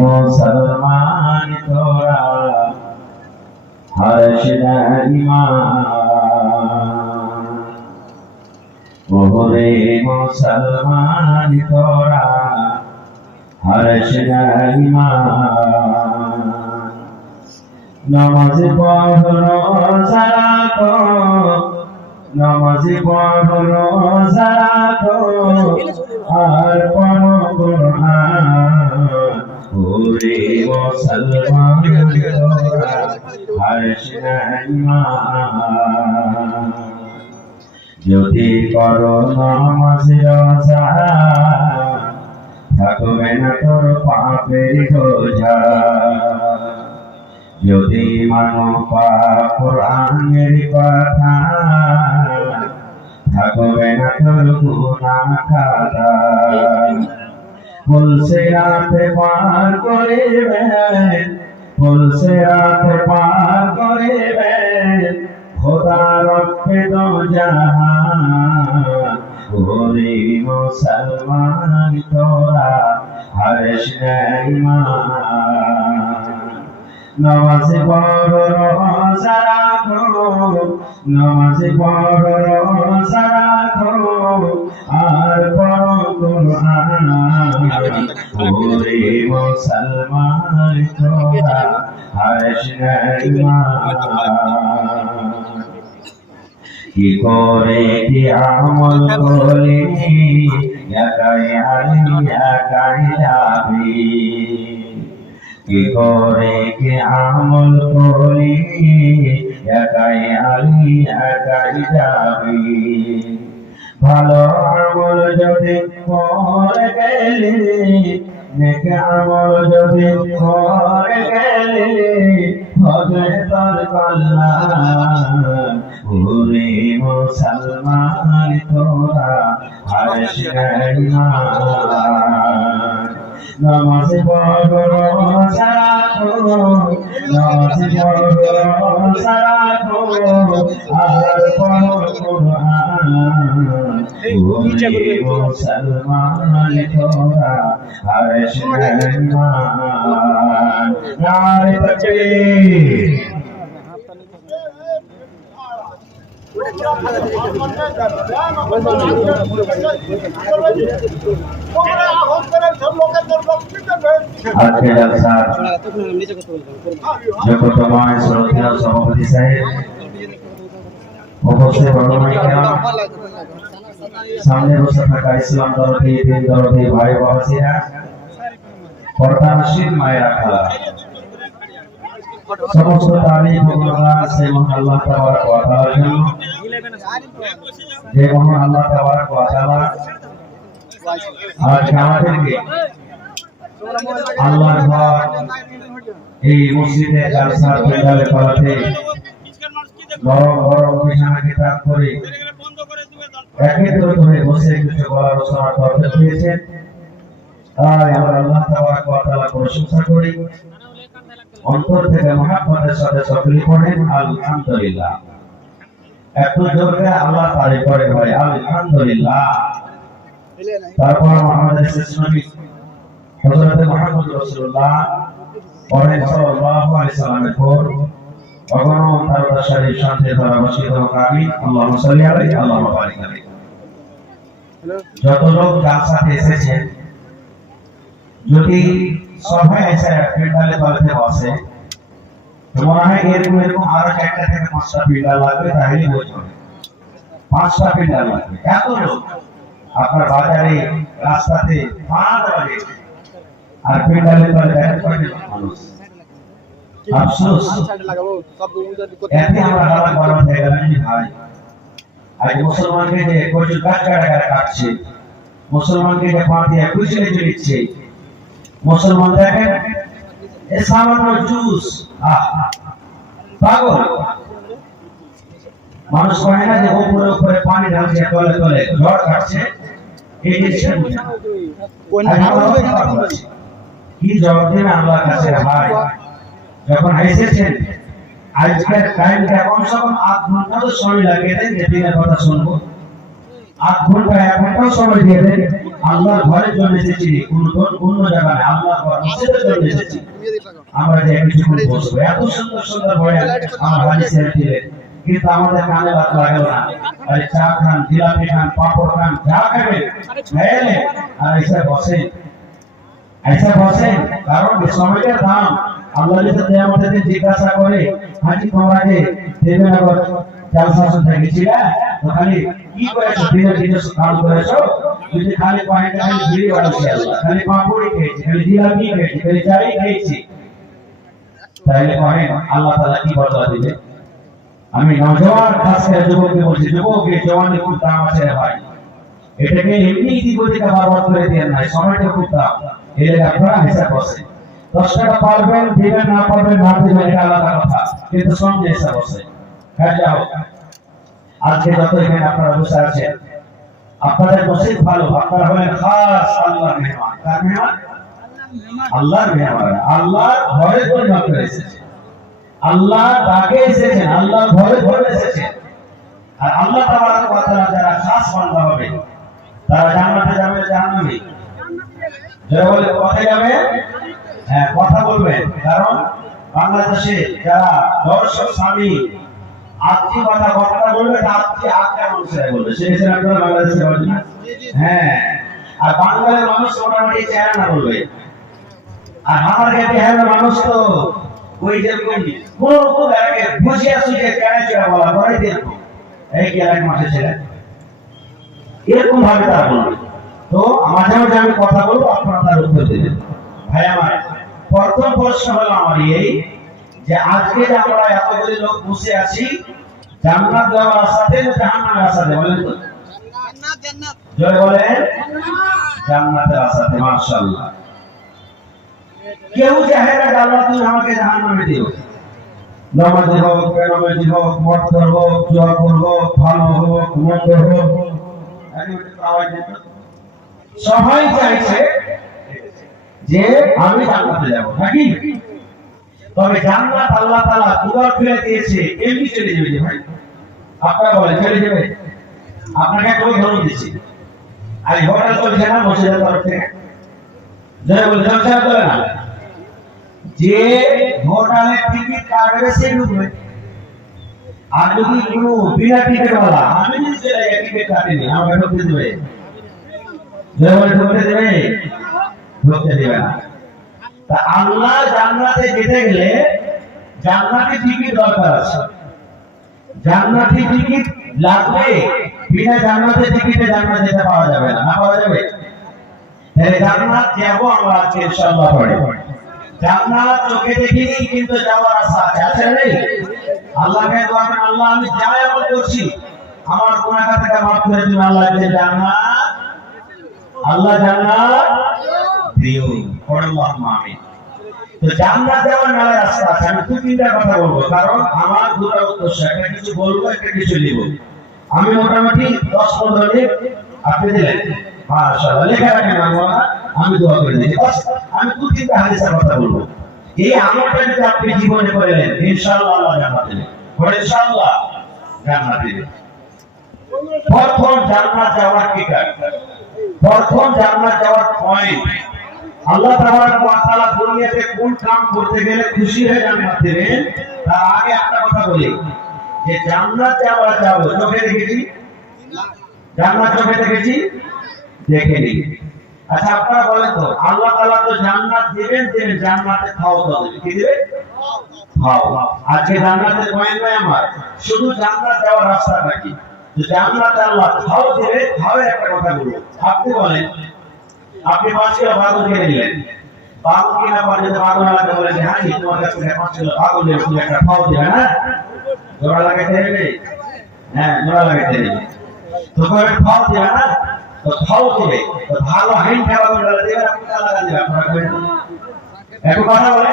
মুসলমান তোরা হর্ষ ইমান ওরে মুসলমান তোরা হর্ষ ইমান নামাজ পড়ো রোজা রাখো নামাজ পড়ো রোজা রাখো আর পড়ো কুরআন ওরে মুসলমান তোরা হর্ষ ইমান যদি করো নামাজ রোজা থাকবে না তোর পাপের বোঝা যদি মানো কুরআনের কথা থাকবে না তোর গুনাহ খাতা বলছে রাতে পার করিবেন বলছে রাতে পার করিবেন খোদা রব্বে দো জাহান ওরে মুসলমান তোরা হর্ষ ইমান নামাজ পড়ো রোজা রাখো নামাজ পড়ো রোজা রাখো আর পড়ো কুরআন ওরে মুসলমান তোরা হর্ষ ইমান কি করে কি আমল করলে একাই আলি একাই যাবি কি করে কি আমল করি একাই আলি একাই যাবি ভালো আমল যদি করে গেলি নেক আমল যদি করে গেলি হবে তোর কল্যাণ ওরে মুসলমান তোরা হর্ষ ইমান নামাজ পড়ো রোজা রাখো নামাজ পড়ো রোজা রাখো আর পড়ো কুরআন ওরে মুসলমান তোরা হর্ষ ইমান নারে তাকবীর আজকে জলসার জগতময় শ্রদ্ধেয় সভাপতি সাহেব উপস্থিত সামনে বসে থাকা ইসলাম দরদি দিন দরদি ভাই বাবাসীরা পর্দানশীল মায়েরা খালা সমস্ত তারিফ ও গুণগান সেই মহান আল্লাহ তাবারক ওয়া তাআলার জন্য যে মহান আল্লাহ তাবারক ওয়া তাআলা আজ আমাদেরকে আল্লাহর ঘর এই মসজিদে জালসার প্যান্ডেলে করাতে গরম গরম বিছানা কিতাব করে একত্রিত হয়ে বসে কিছু বলার শোনার তৌফিক দিয়েছেন তাই আমরা আল্লাহ তাবারক ওয়া তাআলার প্রশংসা করি অন্তর থেকে মহব্বতের সাথে সকলে পড়েন আলহামদুলিল্লাহ একটু জোরে আল্লাহ তারিফ করে ভাই আলহামদুলিল্লাহ তারপর আমাদের শেষ নবী হযরত মুহাম্মদ রাসূলুল্লাহ সাল্লাল্লাহু আলাইহি সাল্লামের পর অগণন দরুদ শরীফ শান্তি দ্বারা বর্ষিত হোক আমিন আল্লাহুম্মা সাল্লি আলাইহি আল্লাহুম্মা বারিক আলাইহি যত লোক জালসাতে এসেছেন যদি সবাই এসে প্যান্ডেলে বলতে বসে তো মনে হয় এরকম আরো 4টা থেকে 5টা প্যান্ডেল লাগবে তাহলে বুঝবে 5টা প্যান্ডেল লাগবে এত লোক আপনার বাজারে রাস্তাতে 5 বাজে আর প্যান্ডেলে বলে কয়জন মানুষ আফসোস এতে আমরা হালাল করা হয়ে গেল ভাই আজ মুসলমানকে যে কচুর গাছ কাটছে মুসলমানকে যে পাঁতি কুচিয়ে দিচ্ছে মুসলমান দেখেন এ সামান্য জুস পাগল মানুষ কয় না যে উপরে উপরে পানি ঢালছে তলে তলে ঝড় কাটছে এই জিনিসটা কি জবাব দেবেন আল্লাহর কাছে ভাই যখন এসেছেন আজকের টাইমটা কমসে কম 8 ঘন্টা তো সময় লাগিয়ে দেন যে দিনের কথা শুনবো 8 ঘন্টা 1 ঘন্টাও সময় দিয়ে দেন আল্লাহর ঘরের জন্য এসেছি, অন্য জায়গায় আল্লাহর ঘর মসজিদের জন্য এসেছি। আমরা যে কিছু বলবো, এত সুন্দর সুন্দর বয়ান আমার হাজি সাহেব দিলেন, কিন্তু আমাদের কানে লাগলো না। আরে চা খান, জিলাপি খান, পাপড় খান, যা খাবেন খেলে আর ऐसा বসেন, কারণ সময়টার দাম আল্লাহ যদি আমাদেরকে জিজ্ঞাসা করে, হাজি তোমরা যে দেবেন আবার জালসা শুনতে গেছিলে, তো খালি কি করেছো, দিনের দিনে কাজ করেছো? যদি খালি পয়েন্টে খালি বিড়ি বাড়াচ্ছি, আল্লাহ খালি পাপড়ি খেয়েছি, খালি জিলাপি খেয়েছি, খালি চাই খেয়েছি, তাহলে কহেন আল্লাহ তাআলা কি বদলা দিবে? আমি নওজোয়ান খাস করে যুবককে বলছি, যুবককে জওয়ানি খুব দাম আছে রে ভাই, এটাকে এমনি জীবনকে বরবাদ করে দিয়ে নাই, সময়টা খুব দাম। এর আপনারা হিসাব বসে 10 টাকা পারবেন দিবেন, না পারবেন না দিবেন, এটা আলাদা কথা, কিন্তু সঙ্গে হিসাব বসে। হ্যাঁ যাও, আজকে যত এখানে আপনারা বসে আছেন, আপনাদের নসিব ভালো, আপনারা হলেন খাস আল্লাহর মেহমান। কার মেহমান? আল্লাহর মেহমান। আল্লাহর ঘরে জন্য আপনারা এসেছেন, আল্লাহ ডাকে এসেছেন, আল্লাহ ঘরে ঘরে এসেছেন। আর আল্লাহ তাবারক ওয়া তাআলা যারা খাস বান্দা হবে তারা জান্নাতে যাবে, জাহান্নামে যারা বলে কোথায় যাবে? হ্যাঁ কথা বলবেন, কারণ বাংলাদেশে যারা দর্শক স্বামী আত্মীয়তা কথা বলবে, আত্মীয় আত্মীয় মানুষেরা বলবে, সেই হিসেবে আপনারা বাংলাদেশে বলেন না? হ্যাঁ, আর বাঙালির মানুষ মোটামুটি চেহারা না বলবে, আর আমার কাছে হ্যাঁ মানুষ তো ওই যেরকম কোন এলাকায় বুঝিয়ে সুঝিয়ে কেড়ে চেরা বলা করে দেখো এই কি এক মাসে ছেলে এরকম ভাবে তারা বলবে। তো মাঝে মাঝে আমি কথা বলবো, আপনারা তার উত্তর দেবেন। ভাই আমার প্রথম প্রশ্ন হলো আমার এই যে আজকে যে আমরা এতগুলি লোক বসে আছি, জান্নাত যাওয়ার আশাতে না জাহান্নামের আশাতে? বলেন তো। জান্নাত, জান্নাত জয় বলেন। জান্নাতের আশাতে। মাশাআল্লাহ। কেউ চাহে না আল্লাহ তুমি আমাকে জাহান্নামে দিও, নামাজি হোক, বেনামাজি হোক, মর্দর হোক, জুয়াখোর হোক, ভালো হোক, মন্দ হোক, সবাই চাইছে যে আমি জান্নাতে যাব, নাকি? তবে জান্নাত আল্লাহ তাআলা দুবার ফেলে দিয়েছে, এমনি চলে যাবে যে ভাই? আপনারা বলেন চলে যাবে? আপনাকে একটা উদাহরণ দিচ্ছি, আর হোটেল চলছে না মসজিদের তরফ থেকে, যাই বলে চলছে না, যে হোটেলের টিকিট কাটবে সে ঢুকবে, আর যদি কোনো বিনা টিকিট वाला আমি যদি চলে যাই টিকিট কাটিনি, আমাকে ঢুকতে দেবে? যাই বলে ঢুকতে দেবে? ঢুকতে দেবে না। তা আল্লাহ জান্নাতে যেতে গেলে জান্নাতি টিকিট দরকার আছে, জান্নাতি টিকিট লাগবে, বিনা জান্নাতে টিকিটে জান্নাত যেতে পাওয়া যাবে না, না পাওয়া যাবে? তাহলে জান্নাত যাব আমরা আজকে ইনশাআল্লাহ পড়ে। জান্নাত চোখে দেখিনি কিন্তু যাওয়ার আশা আছে, আছে নেই? আল্লাহকে দোয়া করেন, আল্লাহ আমি যা আমল করছি আমার গুনাহ থেকে মাফ করে দিন, আল্লাহ যে জান্নাত, আল্লাহ জান্নাত দিও, আল্লাহুম্মা আমিন। তো জান্নাত যাওয়ার মেলা রাস্তা আছে, আমি দু তিনটা কথা বলবো, কারণ আমার দুটো উদ্দেশ্য, একটা কিছু বলবো, একটা কিছু লিখবো। আমি মোটামুটি 10-15 মিনিট আপনি দিলেন, মাশাআল্লাহ লেখা রাখেন, আমি দোয়া করে দিই, আমি দু তিনটা হাদিসের কথা বলবো। এই আমলটা যদি আপনি জীবনে করেন ইনশাআল্লাহ আল্লাহ জান্নাত দেবেন, ইনশাআল্লাহ জান্নাত দেবেন। প্রথম জান্নাত যাওয়ার টিকিট, প্রথম জান্নাত যাওয়ার পয়েন্ট, আল্লাহ তাবারক ওয়া তাআলা দুনিয়াতে কোন কাম করতে গেলে খুশি হয়ে জান্নাত দেবেন, তার আগে একটা কথা বলি যে জান্নাত যাওয়া যাবো চোখে দেখেছি, জান্নাত চোখে দেখেছি, দেখিনি। আচ্ছা আপনারা বলেন তো, আল্লাহ তাআলা তো জান্নাত দিবেন, দিবেন জান্নাতে খাওয়া দাওয়া দিবেন, কি দিবেন? খাও। আজকে জান্নাতের পয়েন্ট নয় আমার, শুধু জান্নাত যাওয়ার রাস্তাটা কি? যে জান্নাতে আল্লাহ খাও দিবে, খাওয়ার একটা কথা বলবো। আপনি বলেন, আপনি 5 কিলো বাগুন কিনে নিলেন, বাগুন কিনা পরে যদি বাগুনওয়ালাকে বলেন হ্যাঁ তোমার কাছে 5 কিলো বাগুন নিয়ে তুমি একটা খাও দিবে, না জোড়া লাগাইতে হবে? হ্যাঁ জোড়া লাগাইতে হবে, তো করে খাও দিবে না, তো খাও দিবে, তো ভালো হাইন খাওয়া দিবে, আপনি লাগা দিবে, আপনারা করেন একটু কথা বলে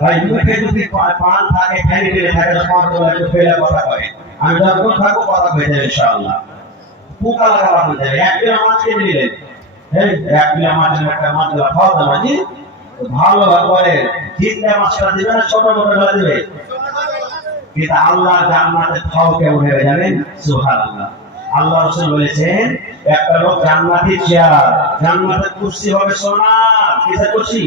ভাই, মুখে যদি পান থাকে খাইয়ে দিলে থাকে তো পান তো একটু ফেলে কথা কয়, আমি যখন থাকবো কথা হয়ে যাবে ইনশাআল্লাহ। পোকা লাগাবার হয়ে যাবে, 1 কিলো মাছ কিনে নিলেন, এই 1 কিলো মাছের একটা মাছ খাওয়া দাও জি, ভালো করে জিন্দা মাছটা দিবে না ছোট ছোট করে দিবে, কিন্তু আল্লাহ জান্নাতে খাও কেমন হবে জানেন? সুবহানাল্লাহ। আল্লাহ রাসূল বলেছেন একটা লোক জান্নাতি চেয়ার, জান্নাতের কুরসি হবে সোনার। কিসের কুরসি?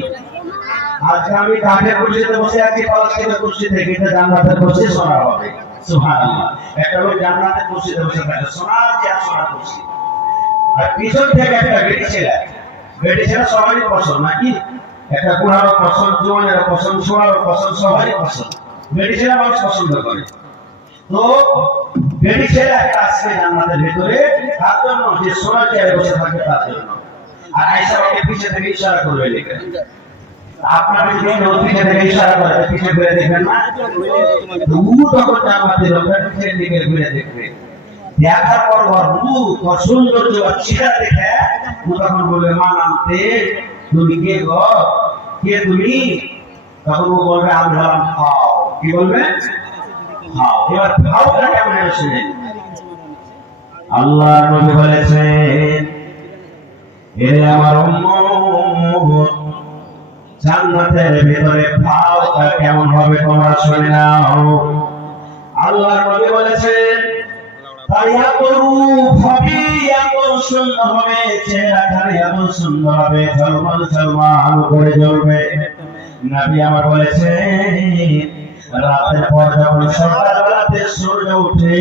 আজকে আমি কাঠের কুরসিতে বসে আছি, পালকের কুরসি থেকে এটা জান্নাতের কুরসি সোনার হবে। সুবহানাল্লাহ। একটা লোক জান্নাতের কুরসিতে বসে থাকে, সোনার চেয়ার, সোনার কুরসি। আর পিছন থেকে একটা বেটি ছেলে, বেটি ছেলে সবারই পছন্দ নাকি? একটা বুড়ারও পছন্দ, জোয়ানেরও পছন্দ, ছোড়ারও পছন্দ, সবারই পছন্দ। বেটি ছেলে মানুষ পছন্দ করে। তো বেটি ছেলে একটা আসবে জান্নাতের ভিতরে, তার জন্য যে সোনার চেয়ারে বসে থাকে তার জন্য। আর আয়েশা ওকে পিছে থেকে ইশারা করবে লিখে। আপনারা যদি পিছে থেকে ইশারা করে পিছে ঘুরে দেখবেন না, তখন জান্নাতের লোকটা পিছের দিকে ঘুরে দেখবে। দেখার পর রূপ ও সৌন্দর্য চেহারা দেখে তখন বলবে মা নামতে তুমি কে গো, কে তুমি? তখন ও বলবে আমি হলাম খাও। কি বলবে? খাও। এবার খাওটা কেমন শুনে আল্লাহ নবী বলেছেন, এ আমার উম্মত, জান্নাতের ভিতরে খাওটা কেমন হবে তোমরা শুনে নাও। আল্লাহ নবী বলেছেন তাই এত রূপ হবে, এত সুন্দর হবে, চেহারাখানি এত সুন্দর হবে, ঝলমল ঝলমল করে জ্বলবে। নবী আমার বলেছেন রাতের পর যখন সকালবেলাতে সূর্য ওঠে,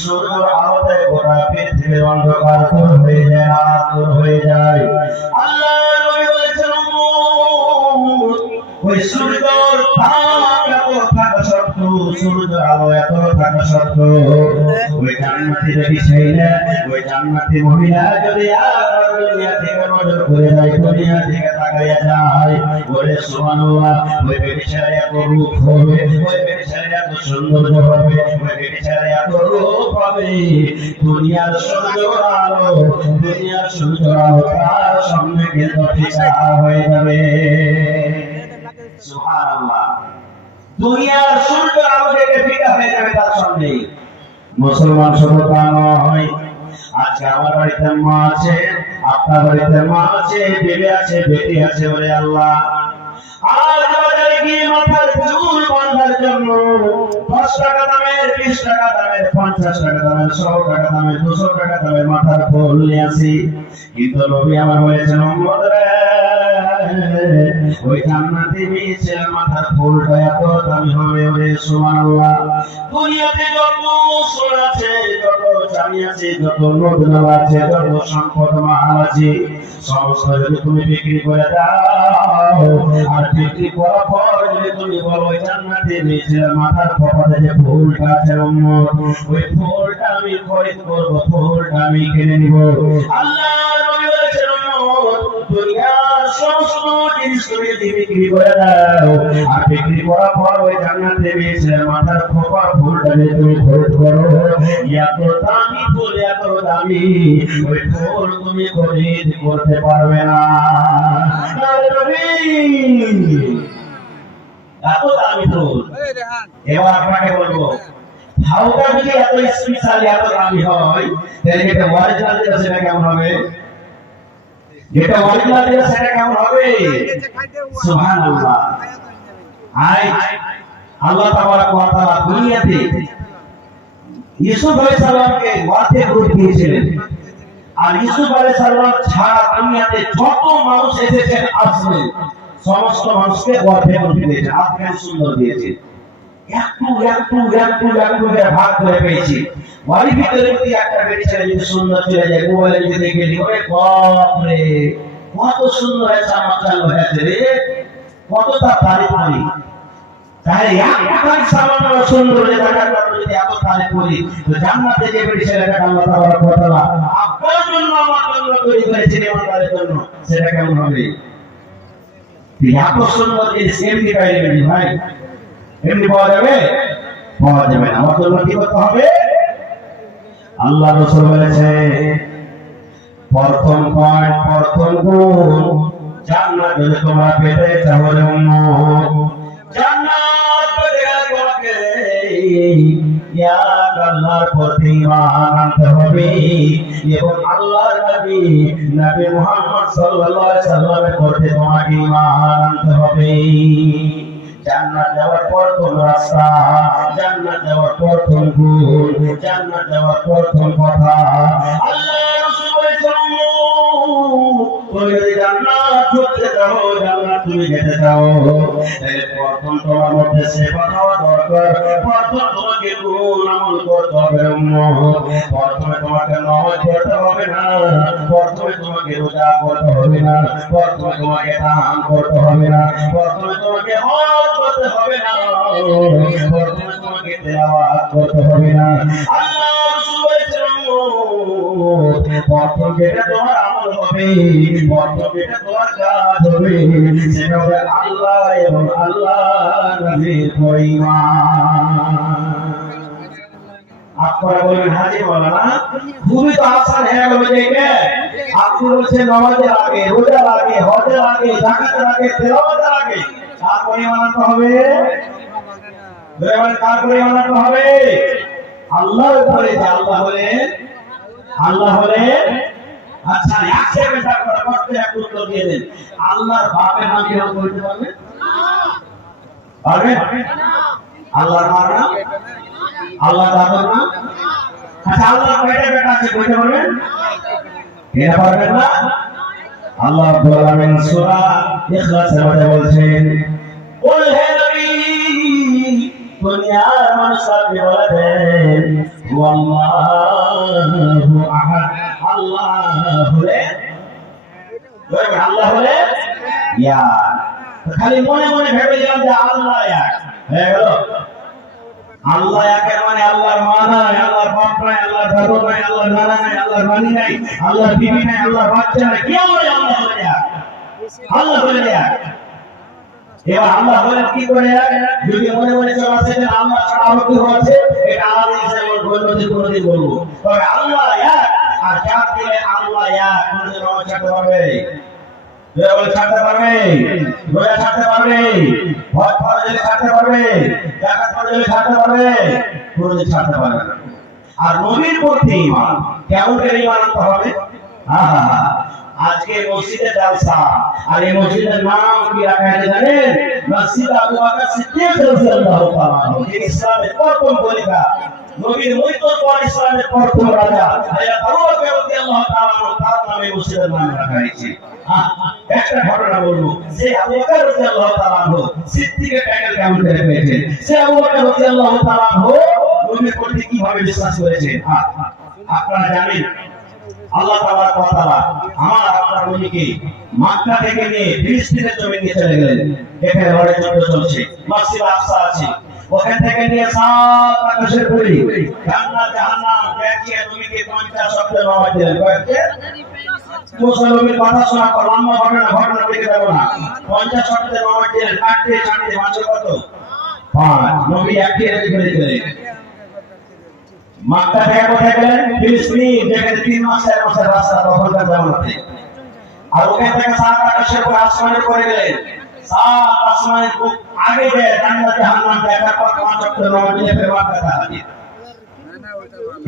সূর্যের আলোতে গোটা পৃথিবী অন্ধকার দূর হয়ে যায়, রাত দূর হয়ে যায়। আল্লাহ নবী বলেছেন ওই সূর্যের তাপ এত থাকা সত্ত্বেও, সূর্যের আলো এত থাকা সত্ত্বেও ওই জান্নাতি যদি ছেলে, ওই জান্নাতি মহিলা যদি আর দুনিয়া থেকে নজর করে যায়, দুনিয়া থেকে তাকাইয়া যায়, বলে সুবহানাল্লাহ, ওই বেচারা এত রূপ হবে, ওই বেচারা এত সৌন্দর্য হবে, ওই বেচারা এত রূপ হবে, দুনিয়ার সূর্যের আলো, দুনিয়ার সূর্যের আলো তার সামনে কিন্তু ফিকা হয়ে যাবে। সুবহানাল্লাহ। দুনিয়ার সূর্য আলো দেখে ফিকা হয়ে যাবে তার সামনে। মুসলমান শুধু তা নয়, আজকে আমার বাড়িতে মা আছে, আপনার বাড়িতে মা আছে, বেবি আছে, বেটি আছে, ওরে আল্লাহ আজ বাজারে গিয়ে মাথার চুল বাঁধার জন্য 10 টাকা দামের, 20 টাকা দামের, 50 টাকা দামের, 100 টাকা দামের, 200 টাকা দামের মাথার ফুল নিয়ে আসি। কিন্তু নবী আমার বলেছেন উম্মত রে, ওই জান্নাতি মেয়েছে মাথার ফুলটা এত দামি হবে, ওরে সুবহানাল্লাহ। দুনিয়াতে যত সোনা আছে, যত চাঁদি আছে, যত রত্ন আছে, যত সম্পদ মাল আছে, সমস্ত যদি তুমি বিক্রি করে দাও, আর বিক্রি করার পর যদি তুমি বলো ওই জান্নাতি মেয়েছে মাথার কপালে যে ফুলটা আছে উম্মত, ওই ফুলটা আমি খরিদ করবো, ফুলটা আমি কিনে নিব। আল্লাহ নবী বলেছেন উম্মত, দুনিয়ার সমস্ত জিনিস তুমি যদি বিক্রি করে দাও, আর বিক্রি করার পর ওই জান্নাতে মেয়েছে মাথার খোপা ফুলটা যদি তুমি খরিদ করো, এত দামি ফুল, এত দামি, ওই ফুল তুমি খরিদ করতে পারবে না। এত দামি ফুল। এবার আপনাকে বলবো, হাওটা যদি এত স্পেশাল, এত দামি হয়, তাহলে এটা অরিজিনাল যেটা সেটা কেমন হবে? যেটা অরিজিনাল যেটা সেটা কেমন হবে? সুবহানাল্লাহ। আল্লাহ তাবারক ওয়া তাআলা দুনিয়াতে ইউসুফ আলাইহিস সালামকে ওয়াতে রূপ দিয়েছিলেন, আর ইউসুফ আলাইহিস সালাম ছাড়া দুনিয়াতে যত মানুষ এসেছেন আসবে, সমস্ত মানুষকে ওয়াতে রূপ দিয়েছেন, আত্মাকে সুন্দর দিয়েছে। একটু একটু একটু একটু করে ভাগ করে পেয়েছি। বাড়ির ভিতরে যদি একটা বেটি ছেলে যদি সুন্দর চলে যায়, মোবাইলে যদি দেখে নি, ওরে বাপ রে, কত সুন্দর হয়েছে, আমার চালু হয়েছে রে, কত তার তারিফ করি। তাহলে একটা সামান্য সুন্দর দেখার জন্য যদি এত তারিফ করি, তো জান্নাতে যে বেটি ছেলেটা আল্লাহ তাআলা কথা আপনার জন্য আমার জন্য তৈরি করেছেন, আমাদের জন্য, সেটা কেমন হবে? এত সুন্দর জিনিস এমনি পাইলে ভাই, এমনি পাওয়া যাবে? পাওয়া যাবে না। আমার জন্য কি করতে হবে? আল্লাহ রাসূল বলেছে প্রথম পয়েন্ট, প্রথম গুণ, জান্নাত যদি তোমরা পেতে চাও রে উম্মত, জান্নাত পেতে গেলে তোমাকে এক আল্লাহর প্রতি ঈমান আনতে হবে, এবং আল্লাহর নবী মুহাম্মদ সাল্লাল্লাহু আলাইহি সাল্লামের প্রতি তোমাকে ঈমান আনতে হবে। জান্নাত যাওয়ার প্রথম রাস্তা, জান্নাত যাওয়ার প্রথম গুণ, জান্নাত যাওয়ার প্রথম কথা। আল্লাহ রাসূল বলেছেন তুমি যদি জান্নাত করতে চাও, জান্নাত তুমি যেতে চাও, তাহলে প্রথম তোমার মধ্যে সেবা হওয়া দরকার। প্রথম তোমাকে গুণ আমল করতে হবে উম্মত। প্রথমে তোমাকে নামাজ পড়তে হবে না, প্রথমে তোমাকে রোজা করতে হবে না, প্রথমে তোমাকে দান করতে হবে না, প্রথমে তোমাকে হজ করতে হবে না, প্রথমে তোমাকে তেলাওয়াত করতে হবে না। আল্লাহ রাসূল বলেছেন প্রথম যেটা তোমার আমল হবে, প্রথম যেটা তোমার কাজ হবে, সেটা হবে আল্লাহ এবং আল্লাহ নবীর পরিমাণ। আপনারা বলেন হাজি মাওলানা খুবই তো আসান হয়ে গেল। দেখে আপনি বলছেন নামাজের আগে, রোজার আগে, হজের আগে, যাকাতের আগে, তেলাওয়াতের আগে কার পরিমাণ আনতে হবে? কার পরিমাণ আনতে হবে? আল্লাহর উপরে। আল্লাহ হলেন, আল্লাহ হলেন। আচ্ছা এক সেকেন্ড আপনারা করতে এক উত্তর দিয়ে দেন। আল্লাহর বাপের নাম কি নাম বলতে পারবেন? পারবেন? আল্লাহর মার নাম, আল্লাহর দাদার নাম। আচ্ছা আল্লাহর কয়টা বেটা আছে বলতে পারবেন? এটা পারবেন না? আল্লাহ রাব্বুল আলামিন সূরা ইখলাসের মধ্যে বলছেন কুল হে নবী দুনিয়ার মানুষকে বলে দেন আল্লাহু আহাদ, আল্লাহ হলেন, আল্লাহ হলেন ইয়া। খালি মনে মনে ভেবে দিলাম যে আল্লাহ এক হয়ে গেল। আল্লাহ একের মানে আল্লাহর মা নাই, আল্লাহর বাপ নাই, আল্লাহর দাদু নাই, আল্লাহর নানা নাই, আল্লাহর নানি নাই, আল্লাহর বিবি নাই, আল্লাহর বাচ্চা নাই। কি বলে আল্লাহ হলেন এক? আল্লাহ হলেন এক। এবার আল্লাহ হলেন কি করে এক? যদি মনে মনে চলে আসে যে আল্লাহ ছাড়া আরো কেউ আছে, এটা আলাদা হিসেবে বলতে কোনোদিন বলবো। তবে আল্লাহ এক, আর যা দিলে আল্লাহ এক, কোনোদিন আমার ছাড়তে পারবে? ছাড়তে পারবে? রোজা ছাড়তে পারবে? হজ ফরজ ছাড়তে পারবে? যাকাত ফরজ ছাড়তে পারবে? কোনোদিন ছাড়তে পারবে না। আর নবীর প্রতি ঈমান, কেমন করে ঈমান আনতে হবে? আজকে মসজিদে জালসা, আর এই মসজিদের নাম কি রাখা হয়েছে জানেন? মসজিদ আবু বকর সিদ্দিক রাদিয়াল্লাহু তাআলা আনহু, যিনি ইসলামের প্রথম খলিফা, নবীর মৃত্যুর পর ইসলামের প্রথম রাজা হযরত আবু বকর রাদিয়াল্লাহু তাআলা আনহু, তার নামে মসজিদের নাম রাখা হয়েছে। একটা ঘটনা বলবো, যে আবু বকর রাদিয়াল্লাহু তাআলা আনহু সিদ্দিকের টাইটেল কেমন করে পেয়েছেন? সে আবু বকর রাদিয়াল্লাহু তাআলা আনহু নবীর প্রতি কিভাবে বিশ্বাস করেছেন আপনারা জানেন। আল্লাহ তাবারক ওয়া তাআলা আমার আপনার নবীকে মক্কা থেকে নিয়ে ফিলিস্তিনের জমিনে চলে গেলেন। এখানে লড়াই চলছে, মসজিদ আকসা আছে, ওখান থেকে নিয়ে সাত আকাশের পরি জান্নাত জাহান্নাম দেখিয়ে নবীকে 50 শব্দের নামাজ দিলেন। কয়েকটা মুসলমানের কথা শোনা পর লম্বা ঘটনা দেখে যাব না। 50 শব্দের নামাজ দিলেন, কাটতে ছাড়তে মাঝে কত? 5। নবী একটি রেডি করে দিলেন। মক্কা থেকে কোথায় গেলেন? ফিলিস্তিন, যেখানে 3 মাস 4 মাসের রাস্তা তখনকার জামানাতে। আর ওখান থেকে সাত আকাশের পর আসমানে করে গেলেন। সাত আসমানের খুব আগে যে জান্নাত জাহান্নাম দেখার পর 5 শব্দের নামাজ দিয়ে ফের মক্কা হাজির।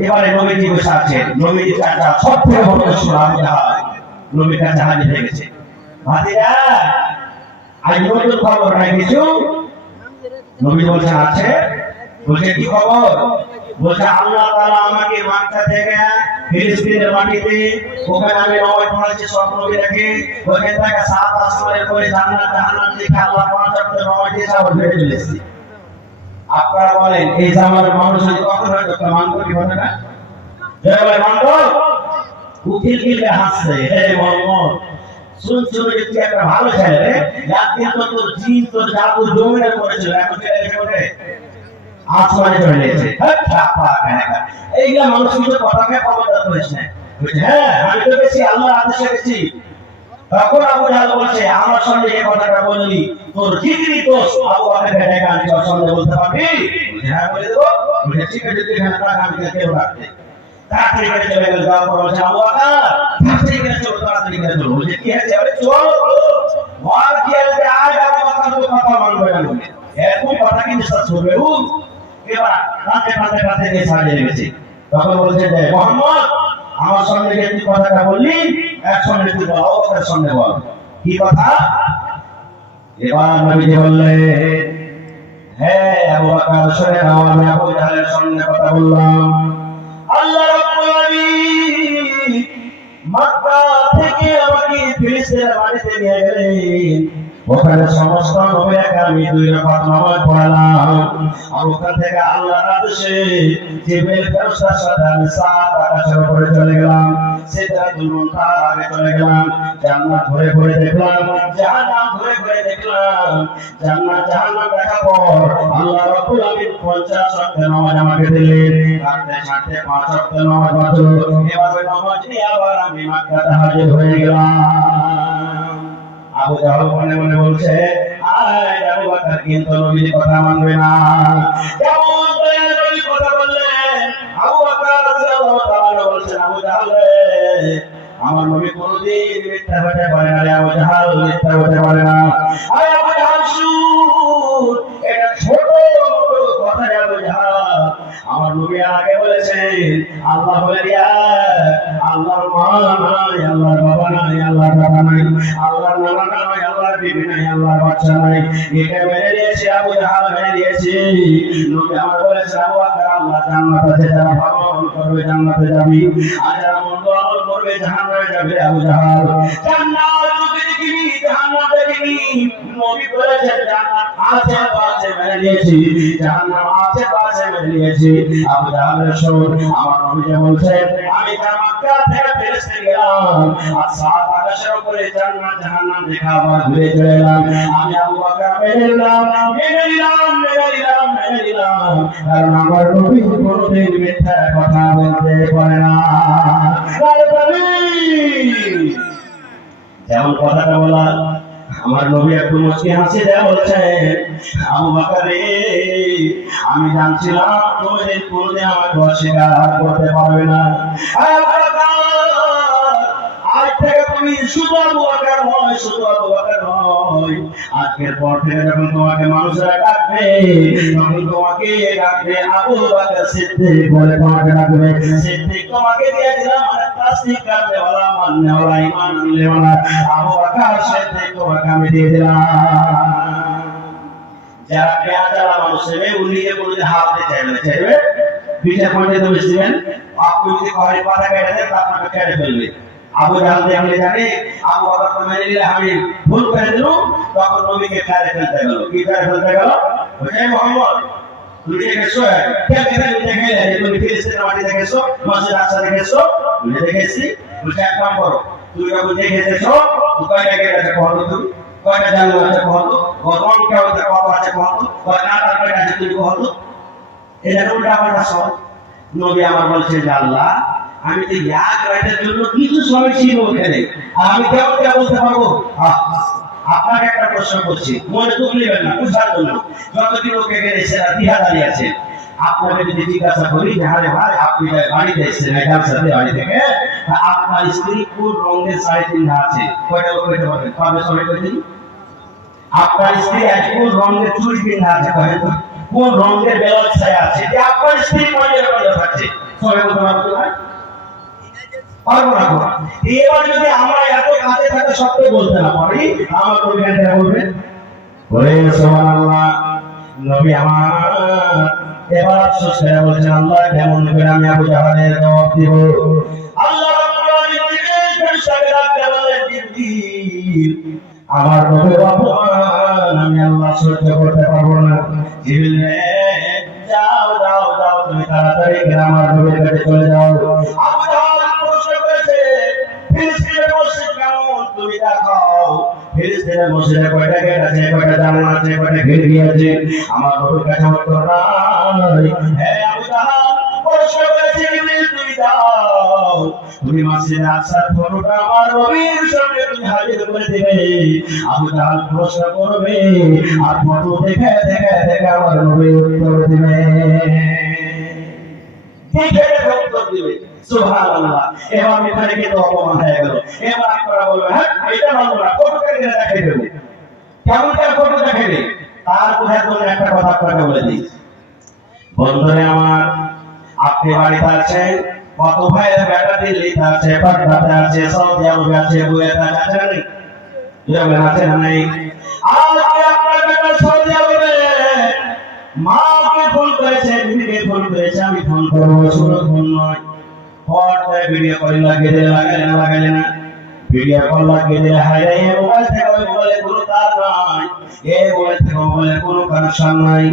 এবারে নবীজি বসে আছেন, নবীজি চাচা সবথেকে বড় শোনা আবু জাহাল নবীর কাছে হাজির হয়ে গেছে। ভাতিজা আজ নতুন খবর নাই কিছু? নবী বলছেন আছে। বলছে কি খবর? বলছে আল্লাহ তাআলা আমাকে মক্কা থেকে ফিলিস্তিনের মাটিতে, ওখানে আমি নামাজ পড়াচ্ছি সব নবী দেখে, ওখান থেকে সাত আসমানের পরে জান্নাত জাহান্নাম দেখে আল্লাহ 5 ওয়াক্ত নামাজ দিয়ে সব ফেলে দিয়েছে। আপনারা বলেন এই জামানার মানুষ যদি কখন হয়তো মানব কি হবে না? বলে মানব উকিল কিলে হাসছে, হে মোহাম্মদ শুনছো যে তুই একটা ভালো ছেলে রে, একদিন তো তোর জিন তোর জাদু জমিনে করেছিল, এখন ছেলে রেখে ওঠে আসমানে চলে গেছে। এইগুলা মানুষ কিছু কথাকে ক্ষমতা করেছে। হ্যাঁ আমি তো গেছি আল্লাহর আদেশে গেছি। তখন আবু জাহেল বলছে আমার সঙ্গে এই কথাটা বললি তোর জিগরি দোষ আবু বকরকে ডেকে আনছি, ওর সঙ্গে বলতে পারবি? হ্যাঁ বলে দেবো। ঠিক আছে তুই এখানে টাকা আমি কেউ রাখতে তাড়াতাড়ি করে চলে গেল। যাওয়ার পর বলছে আবু বকর তাড়াতাড়ি করে চলো, তাড়াতাড়ি করে চলো। বলছে কি হয়েছে? বলে চলো আর কি আছে, আজ আবু বকর তো কথা মানবে না, এরকম কথা কি বিশ্বাস করবে? এবার রাতে নিয়ে সাজিয়ে রেখেছে। তখন বলছে যে মোহাম্মদ আমার সঙ্গে যে তুই কথাটা বললি একসঙ্গে তুই বল, আবু বকরের সঙ্গে বল কি কথা। এবার নবীজি বললেন আবু বকর শুনে নাও আমি আবু জাহলের সামনে কথা বললাম আল্লাহ রাব্বুল আলামিন মক্কা থেকে আমাকে ফিলিস্তিনের বাড়িতে নিয়ে গেলেন ওখানে সমস্ত নবীকে আমি 2 রাকাত নামাজ পড়ালাম আর ওখান থেকে আল্লাহর আদেশে জিবরিল ফেরেশতার সাথে আমি 7 আকাশের উপরে চলে গেলাম সিদরাতুল মুনতাহার আগে চলে গেলাম জান্নাত ঘুরে ঘুরে দেখলাম জাহান্নাম ঘুরে ঘুরে দেখলাম জান্নাত জাহান্নাম দেখার পর আল্লাহ রাব্বুল আলামিন 50 ওয়াক্ত নামাজ আমাকে দিলেন রাতে সাথে 5 ওয়াক্ত নামাজ পড়লো এবার ওই নামাজ নিয়ে আবার আমি মক্কাতে হাজির হয়ে গেলাম আবু জাহল মনে মনে বলছে আয় আবু বকর কিন্তু নবীর কথা মানবে না কেমন নবীর কথা বললেন আবু বকর রাদিয়াল্লাহু তাআলা বলছেন আবু জাহল আমার নবী কোনদিন মিথ্যা বলতে পারে না আবু জাহল মিথ্যা বলতে পারে না আয় আবু জাহল শুন এটা ছোট কথা আবু জাহল আমার নবী আগে বলেছেন আল্লাহ বলে দিয়া আল্লাহর মা নাই আল্লাহর বাবা নাই আল্লাহর দাদা নাই আল্লাহর নানা নাই আল্লাহর বিবি নাই আল্লাহর বাচ্চা নাই এটা মেনে নিয়েছে আবু জাহল মেনে নিয়েছে নবী আমার বলেছেন আবু বকর আল্লাহ জান্নাতে যারা ভালো আমল করবে জান্নাতে যাবে আর যারা মন্দ আমল করবে জাহান্নামে যাবে আবু জাহল জান্নাত দেখিনি জাহান্নাম দেখিনি নবী বলেছেন জান্নাত আছে আছে মেনে নিয়েছি জাহান্নাম আছে আছে মেনে নিয়েছি আবু জাহলের শোন আমার নবী যে বলছেন আমি মক্কা থেকে ফিলিস্তিন গেলাম আর 7 আকাশের উপরে জান্নাত জাহান্নাম দেখা আবার ঘুরে চলে এলাম আমি আবু বকর মেনে নিলাম কারণ আমার নবী কোনদিন মিথ্যা কথা বলতে পারে না যেমন কথাটা বলা আমার নবী একটু মুচকি হাসি দেয়া বলছেন আবু বকর রে আমি জানছিলাম তুমি কোনদিন আমাকে অস্বীকার করতে পারবে না আজ থেকে তুমি শুধু আবু বকর নয় শুধু আবু বকর নয় আজকের পর থেকে যখন তোমাকে মানুষরা ডাকবে তখন তোমাকে ডাকবে আবু বকর সিদ্দিক বলে তোমাকে ডাকবে সিদ্দিক তোমাকে দিয়ে দিলাম মানে তাসদিক করতে ওয়ালা মাননে ওয়ালা ঈমান আনলে ওয়ালা আবু বকর সিদ্দিক তোমাকে আমি দিয়ে দিলাম যারা পেয়ারা মানুষ নেবে উনিকে কোনদিন হাত দিয়ে চাইবে বিচার পয়েন্টে তো বুঝবেন আপনি যদি ঘরে পাতা কেটে দেন তা আপনাকে কেটে ফেলবে আবু জাহল দেখলে জানে আবু বকর মেনে নিলে আমি ভুল করে দিল তখন নবীকে কেটে ফেলতে গেল কি কেটে ফেলতে গেল ওই মোহাম্মদ তুমি দেখেছো কেন দেখে তুমি ফিলিস্তিনের মাটি দেখেছো মসজিদ আকসা দেখেছো তুমি দেখেছি বুঝে এক কাম করো তুমি যখন দেখেছো কয়টা কেটে করো তুমি কয়টা জানো আছে কত রং কেমন কত আছে কত কয়টা কয়টা আছে তুমি কত এটা উল্টা পাল্টা সব নবী আমার বলছে যে আল্লাহ আমি তো এক রাতের জন্য কিছু সময় ছিল ওখানে আর আমি কেমন বলতে পারবো আপনাকে একটা প্রশ্ন করছি মনে দুঃখ নেবেন না বুঝার জন্য যতদিন ওকে এখানে সেরা দিহা দাঁড়িয়ে আছে আপনাকে যদি জিজ্ঞাসা করি যে আরে ভাই আপনি বাড়িতে এসেছেন এটার সাথে বাড়ি থেকে আপনার স্ত্রী কোন রঙের শাড়ি পিন্ধা আছে কয়টা লোক বলতে পারবেন পাবে সবাই বলতে আপনার স্ত্রী কোন রঙের চুড়ি পিন্ধা আছে কোন রঙের বেলাল ছায়া আছে যে আপনার স্ত্রী কোনের মধ্যে থাকছে সবাই বলতে পারবেন না পারবো না এবার যদি আমরা এত কাছে থাকা সত্ত্বেও বলতে না পারি আমার পরিজ্ঞানটা বলবেন বলে সুবহানাল্লাহ নবী আমার এবার আফসোস করে বলছেন আল্লাহ কেমন করে আমি আবু জাহলের জবাব দিব আল্লাহ রাব্বুল আলামিন ফেরেশতাকে ডাকতে বললেন জিবরিল আমার নবীর অপমান আমি আল্লাহ সহ্য করতে পারবো না জিবরিল যাও যাও যাও তুমি তাড়াতাড়ি আমার নবীর কাছে চলে যাও আবু জাহল প্রশ্ন করেছে ফিলিস্তিনের মসজিদ কেমন তুমি দেখাও ফিলিস্তিনের মসজিদে কয়টা গেট আছে কয়টা জানালা আছে কয়টা খিড়কি আছে আমার নবীর কাছে উত্তর নাই হে আবু জাহল প্রশ্ন করেছে জিবরিল তুমি যাও তুমি মসজিদে আকসার ফটোটা আমার নবীর সামনে তুমি হাজির করে দিবে আবু জাহল প্রশ্ন করবে আর ফটো দেখে দেখে দেখে আমার নবীর উত্তর দিবে দেখে উত্তর দিবে সুবহানাল্লাহ এবার এখানে কিন্তু অপমান হয়ে গেল এবার আপনারা বলবেন হ্যাঁ এটা মানব না ফটো কেটে দেখাই দেবে কেমন করে ফটো দেখাবে তার বোঝার জন্য একটা কথা আপনাকে বলে দিই বন্ধুরে আমার আপনি বাড়িতে আছেন কত ভাইয়ের বেটা দিল্লিতে আছে পাটনাতে আছে সৌদি আরবে আছে বুয়েটে আছে না যেমন আছে না নাই আজকে আপনার বেটা সৌদি আরবে মাস করবো সুরত ফোন নয় পর্দায় ভিডিও কল লাগিয়ে দিলে লাগালে না ভিডিও কল লাগিয়ে দিলে হায় রে মোবাইল থেকে মোবাইলে কোনো তার নাই মোবাইল থেকে মোবাইলে কোনো কানেকশন নাই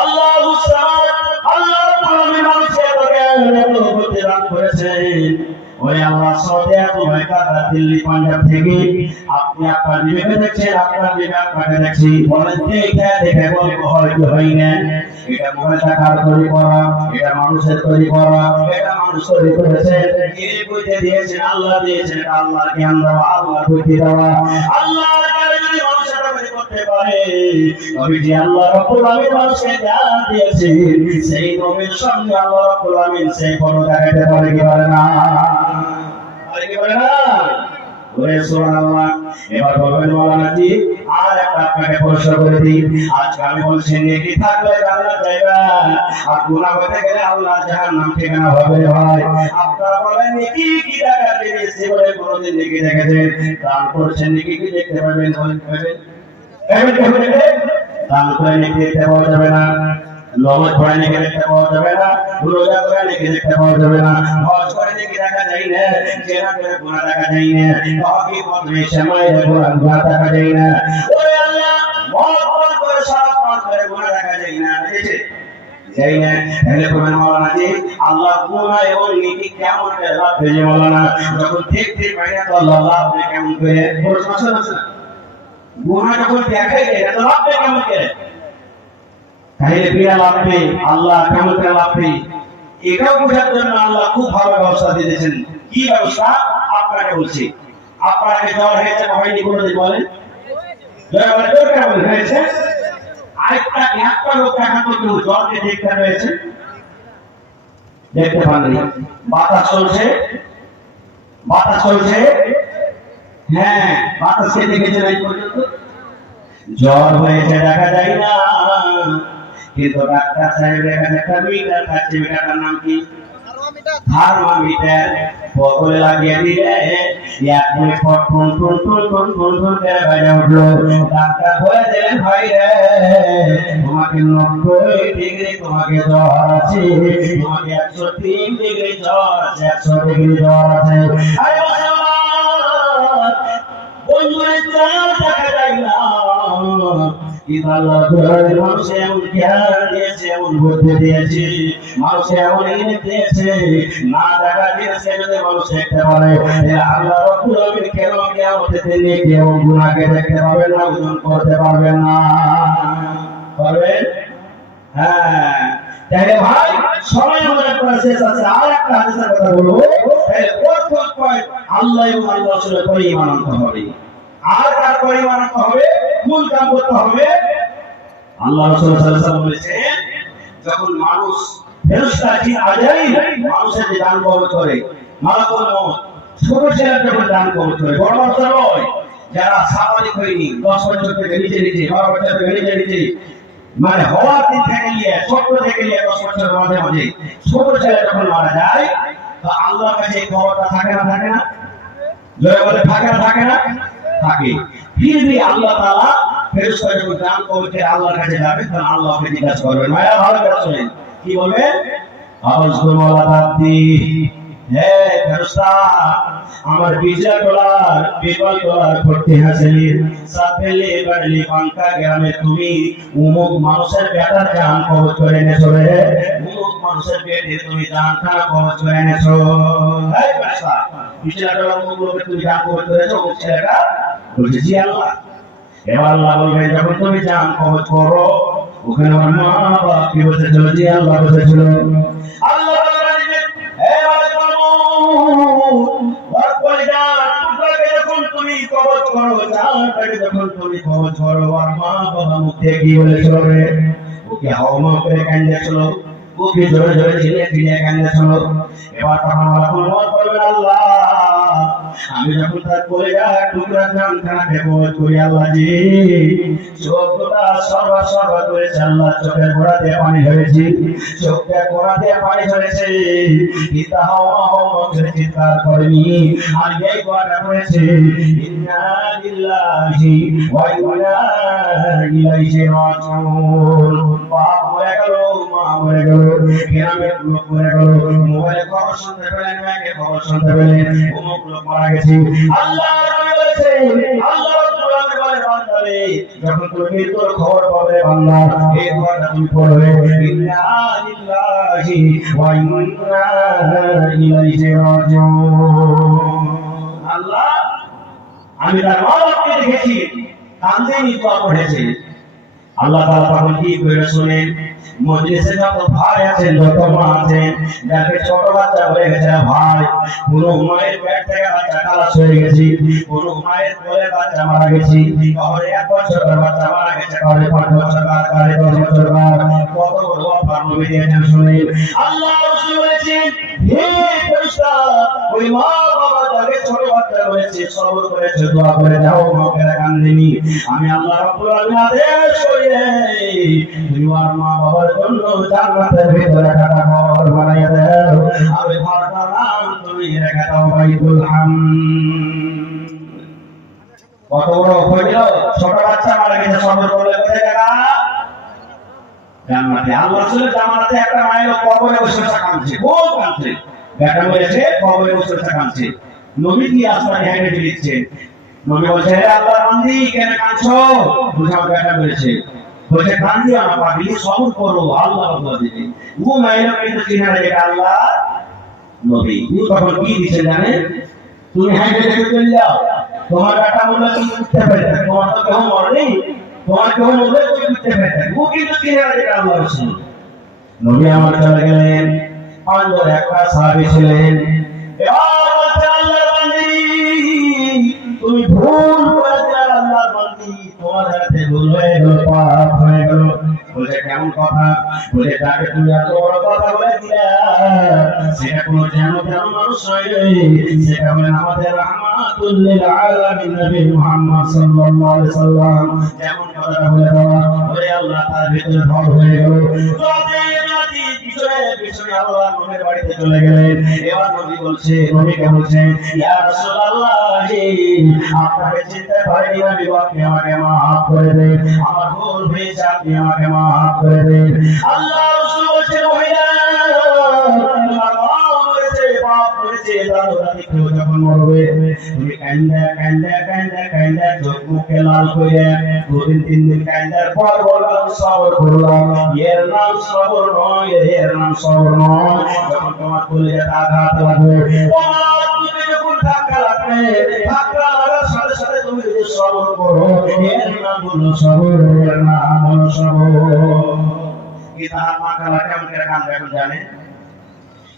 আল্লাহু সামাদ আল্লাহ তুমি মানুষের করতে দান করেছেন ওই আল্লাহ Saudi Dubai Qatar Delhi Punjab থেকে আপনি আপনার বিবেকে দেখছেন আপনার বিবেক আপনাকে দেখছি বলেন দেখে গল্প হয়তো হয় না এটা মোবাইল টাকার তৈরি করা এটা মানুষের তৈরি করা এটা মানুষ তৈরি করেছে কে কইতে দিয়েছেন আল্লাহ দিয়েছেন আল্লাহ জ্ঞান দেওয়া আল্লাহ কইতে দেওয়া আল্লাহর কাছে যদি মানুষ এটা তৈরি করতে পারে তবে যে আল্লাহ রাব্বুল আলামিন মানুষকে জ্ঞান দিয়েছে সেই নবীর সঙ্গে আল্লাহ রাব্বুল আলামিন সেই বড় দেখাতে পারে কি পারে না ওরে সুবহানাল্লাহ এবার বলবেন মাওলানা জি আর একটা আপনাকে প্রশ্ন করে দিই আজকে আমি বলছি নেকি থাকলে জান্নাত যাইবা আর গুনাহ হতে গেলে আল্লাহ জাহান্নাম ঠিকানা হবে ভাই আপনারা বলেন নেকি কি টাকা দিয়ে জীবনে কোনোদিন নেকি দেখেছেন দান করছেন নেকি কি দেখতে পাবেন দান করে নেকি দেখতে পাওয়া যাবে না নমাজ পড়ে নাকি দেখতে পাওয়া যাবে না রোজা করে নাকি দেখতে পাওয়া যাবে না হজ করে নাকি দেখা যায় না জেনা করে গুনাহ দেখা যায় না তাওহীদ মধ্যে সময় গুনাহ দেখা যায় না ওরে আল্লাহ মহব্বত করে সারাত পান করে গুনাহ দেখা যায় না বুঝেছে যাই না তাহলে কোরআন মাওলানা জি আল্লাহ গুনাহ এবং নেকি কেমন করে লাভ দেয় মাওলানা যখন দেখতে পাই না তো আল্লাহ লাভ দেয় কেমন করে প্রশ্ন আছে না গুনাহ যখন দেখাই যায় তো লাভ দেয় কেমন করে তাহলে বিনা লাভে আল্লাহ কেমন করে লাভে এটাও বোঝার জন্য আল্লাহ খুব ভালো ব্যবস্থা দিয়েছেন কি ব্যবস্থা আপনাকে বলছি আপনাকে জ্বর হয়েছে হয়নি কোনোদিন বলেন জ্বর কেমন হয়েছে একটা লোক দেখা তো কেউ জ্বরকে দেখতে পেয়েছে দেখতে পাননি বাতাস চলছে হ্যাঁ বাতাসকে দেখেছেন এই পর্যন্ত জ্বর হয়েছে দেখা যায় না কিন্তু ডাক্তার সাহেব এখানে একটা মিটার থাকছে মিটারটার নাম কি থার্মোমিটার বগলে লাগিয়ে দিলে এক মিনিট পর টুন টুন টুন টুন টুন টুন করে বেজে উঠলো ডাক্তার বলে দিলেন ভাই রে তোমাকে 90 ডিগ্রি তোমাকে জ্বর আছে তোমাকে 103 ডিগ্রি জ্বর আছে 100 ডিগ্রি জ্বর আছে বন্ধুরে জ্বর দেখা যায় না মানুষে এমন জ্ঞান দিয়েছে এমন বুদ্ধি দিয়েছে মানুষে এমন ইনিয়ে দিয়েছে না দেখা দিয়েছে যদি মানুষ দেখতে পারে আল্লাহ রাব্বুল আলামিন কেন কিয়ামতের দিনে কেউ গুনাহকে দেখতে পাবেন না ওজন করতে পারবেন না পারবেন হ্যাঁ তাহলে ভাই সময় আমাদের পড়া শেষ আছে আর একটা হাদিসের কথা বলবো তাহলে প্রথম পয়েন্ট আল্লাহ এবং আল্লাহ রাসূলের পরে ঈমান আনতে হবে আর কার পরে ঈমান আনতে হবে কোন কাম করতে হবে আল্লাহ রাসূল সাল্লাল্লাহু আলাইহি ওয়াসাল্লাম বলেছেন যখন মানুষ ফেরেশতা জিন আজরাইল মানুষের যে দান কবজ করে মালাকুল মউত ছোট ছেলের যখন দান কবজ করে বড় বড় নয় যারা সামাজিক হয়নি 10 বছর থেকে নিচে 12 বছর থেকে নিচে মানে হওয়ার দিন থেকে নিয়ে ছোট থেকে নিয়ে 10 বছরের মাঝে ছোট ছেলে যখন মারা যায় তো আল্লাহর কাছে এই খবরটা থাকে না জয় বলে থাকে না থাকে ফিরবি আল্লাহ তাআলা ফেরেশতা যখন দান করতে আল্লাহর কাছে যাবে তখন আল্লাহকে জিজ্ঞাসা করবেন মায়া ভালো করে শুনেন কি বলবেন আওয়াজগুলো মাওলা বাপদি হে ফেরেশতা আমার বিজা ডলার পেপাল ডলার করতে হাসিল সাফেলে বাড়লি বাঙ্কা গ্রামে তুমি উমুক মানুষের বেটার জান কবজ করে এনেছো রে উমুক মানুষের পেটে তুমি জানটা কবজ করে এনেছো হে ফেরেশতা বিজা ডলার উমুক লোকে তুমি জান কবজ করেছো উমুক ছেলেটা বলছে জি আল্লাহ এবার আল্লাহ বলবেন যখন তুমি জান কবজ করো ওখানে আমার মা বাবা কি বসেছিল জি আল্লাহ বসেছিল আল্লাহ যখন তুমি কবজ করো আর মা বাবা মুখে কি বলেছিল রে ওকে হাওমা করে কান্দেছিল ওকে জোরে জোরে ঝিলে কান্দেছিল এবার তখন বলবেন আল্লাহ আমি যখন তার কলিজা টুকরা জানখানাকে কবজ করি আল্লাহ জি চোখটা সর্বা করেছে আল্লাহ চোখের গোড়া দিয়ে পানি হয়েছে চোখের গোড়া দিয়ে পানি ঝরেছে পিতা হাওমা করে চিৎকার করেনি আর এই গোড়া করেছে ইন্না লিল্লাহি ওয়া ইন্না ইলাইহি রাজিউন বাপ হয়ে গেল মা মরে গেল, গ্রামের লোক মরে গেল, মোবাইলে খবর শুনতে পেলেন, ব্যাংকে খবর শুনতে পেলেন, অমুক লোক মারা গেছে। আল্লাহ নবী বলেছেন, আল্লাহ রাব্বুল আলামিন বলে বান্দারে যখন তুমি মৃত্যুর খবর পাবে বান্দা এই দোয়াটা তুমি পড়বে, ইন্না লিল্লাহি ওয়া ইন্না ইলাইহি রাজিউন। আল্লাহ আমি তার রবকে দেখেছি কান্দে দোয়া পড়েছে। আল্লাহ তাআলা তখন কি করে শুনেন, মজলিসে যত ভাই আছেন, যত মা আছেন, যাকে ছোট বাচ্চা হয়ে গেছে ভাই, কোন মায়ের পেট থেকে বাচ্চা খালাস হয়ে গেছে, কোন মায়ের কোলে বাচ্চা মারা গেছে, কাউরে 1 বছরের বাচ্চা মারা গেছে, কাউরে 5 বছর, কাউরে 10 বছর, কত বড় অফার নবী দিয়েছেন শুনেন। আল্লাহ রাসূল বলেছেন, হে ফেরেশতা, ওই মা বাবা যাকে ছোট বাচ্চা হয়েছে সবর করেছে, দোয়া করে যাও, মাকে কান্দেনি, আমি আল্লাহ রাব্বুল আলামিন আদেশ করি তুমি আর মা বাবার জন্য জান্নাতের ভিতরে একটা ঘর বানাইয়া দাও, আর ওই ঘরটার নাম তুমি রেখে দাও বাইতুল হামদ। কত বড় হইল, ছোট বাচ্চা মারা গেছে সবর করলে কোথায় জায়গা? জান্নাতে। আল্লাহ রাসূলের জামানাতে একটা মায়ের কবরে বসে কাঁদছে, খুব কাঁদছে, বেটা হয়েছে কবরে বসে কাঁদছে, নবী কি আসমানে হেঁটে দিচ্ছেন, নবী বলছে, হে আল্লাহর বান্দি কেন কাঁদছো? বুঝাও বেটা বলেছে, বলছে কান্দিও না পাগলি, সবর করো, আল্লাহ আল্লাহ দিবে। ও মায়েরা কিন্তু চিনে না এটা আল্লাহ নবী। ও তখন কি দিছে জানেন, তুমি হাইটে দেখে চলে যাও, তোমার বেটা বললে তুমি উঠতে পারবে, তোমার তো কেউ মরেনি, তোমার কেউ মরলে তুমি উঠতে পারবে। ও কিন্তু চিনে না এটা আল্লাহ রাসূল। নবী আমার চলে গেলেন, পাঁচজন একটা সাহাবী ছিলেন, তুমি ভুল করেছো আল্লাহর বান্দি, তোমার হাতে ভুল হয়ে গেল, পাপ হয়ে গেল। বলে কেমন কথা? বলে তাকে তুমি এত বড় কথা বলে দিলা, সেটা কোনো যেন তেন মানুষ নয়, সেটা হলেন আমাদের রাহমাতুল লিল আলামিন নবী মুহাম্মদ সাল্লাল্লাহু আলাইহি সাল্লাম। যেমন কথাটা বলে দেওয়া, ওরে আল্লাহ তার ভিতরে ভর হয়ে গেল, পিছনে আল্লাহ নবীর বাড়িতে চলে গেলেন। এবার নবী বলছে, নবীকে বলছে, ইয়া রাসূলুল্লাহ, আপনাকে চিনতে পারিনি, আমি আপনি আমাকে মাফ করে দেন, আমার ভুল হয়েছে, আপনি আমাকে মাফ করে দেন। আল্লাহ রাসূল বলছে, মহিলা পাপ করেছে, দাদুরানি কেউ যখন মরবে তুমি কান্দা কান্দা কান্দা কান্দা চোখ মুখে লাল করে 2 দিন 3 দিন কান্দার পর বললাম সবর করলাম, এর নাম সবর নয়, এর নাম সবর নয়। যখন তোমার কলিজায় আঘাত লাগবে, তোমার বুকে যখন ধাক্কা লাগবে, ধাক্কা লাগার সাথে সাথে তুমি যদি সবর করো, এর নাম হলো সবর, এর নাম হলো সবর। কি তার মাথা কেমন করে কান্দে এখন জানেন?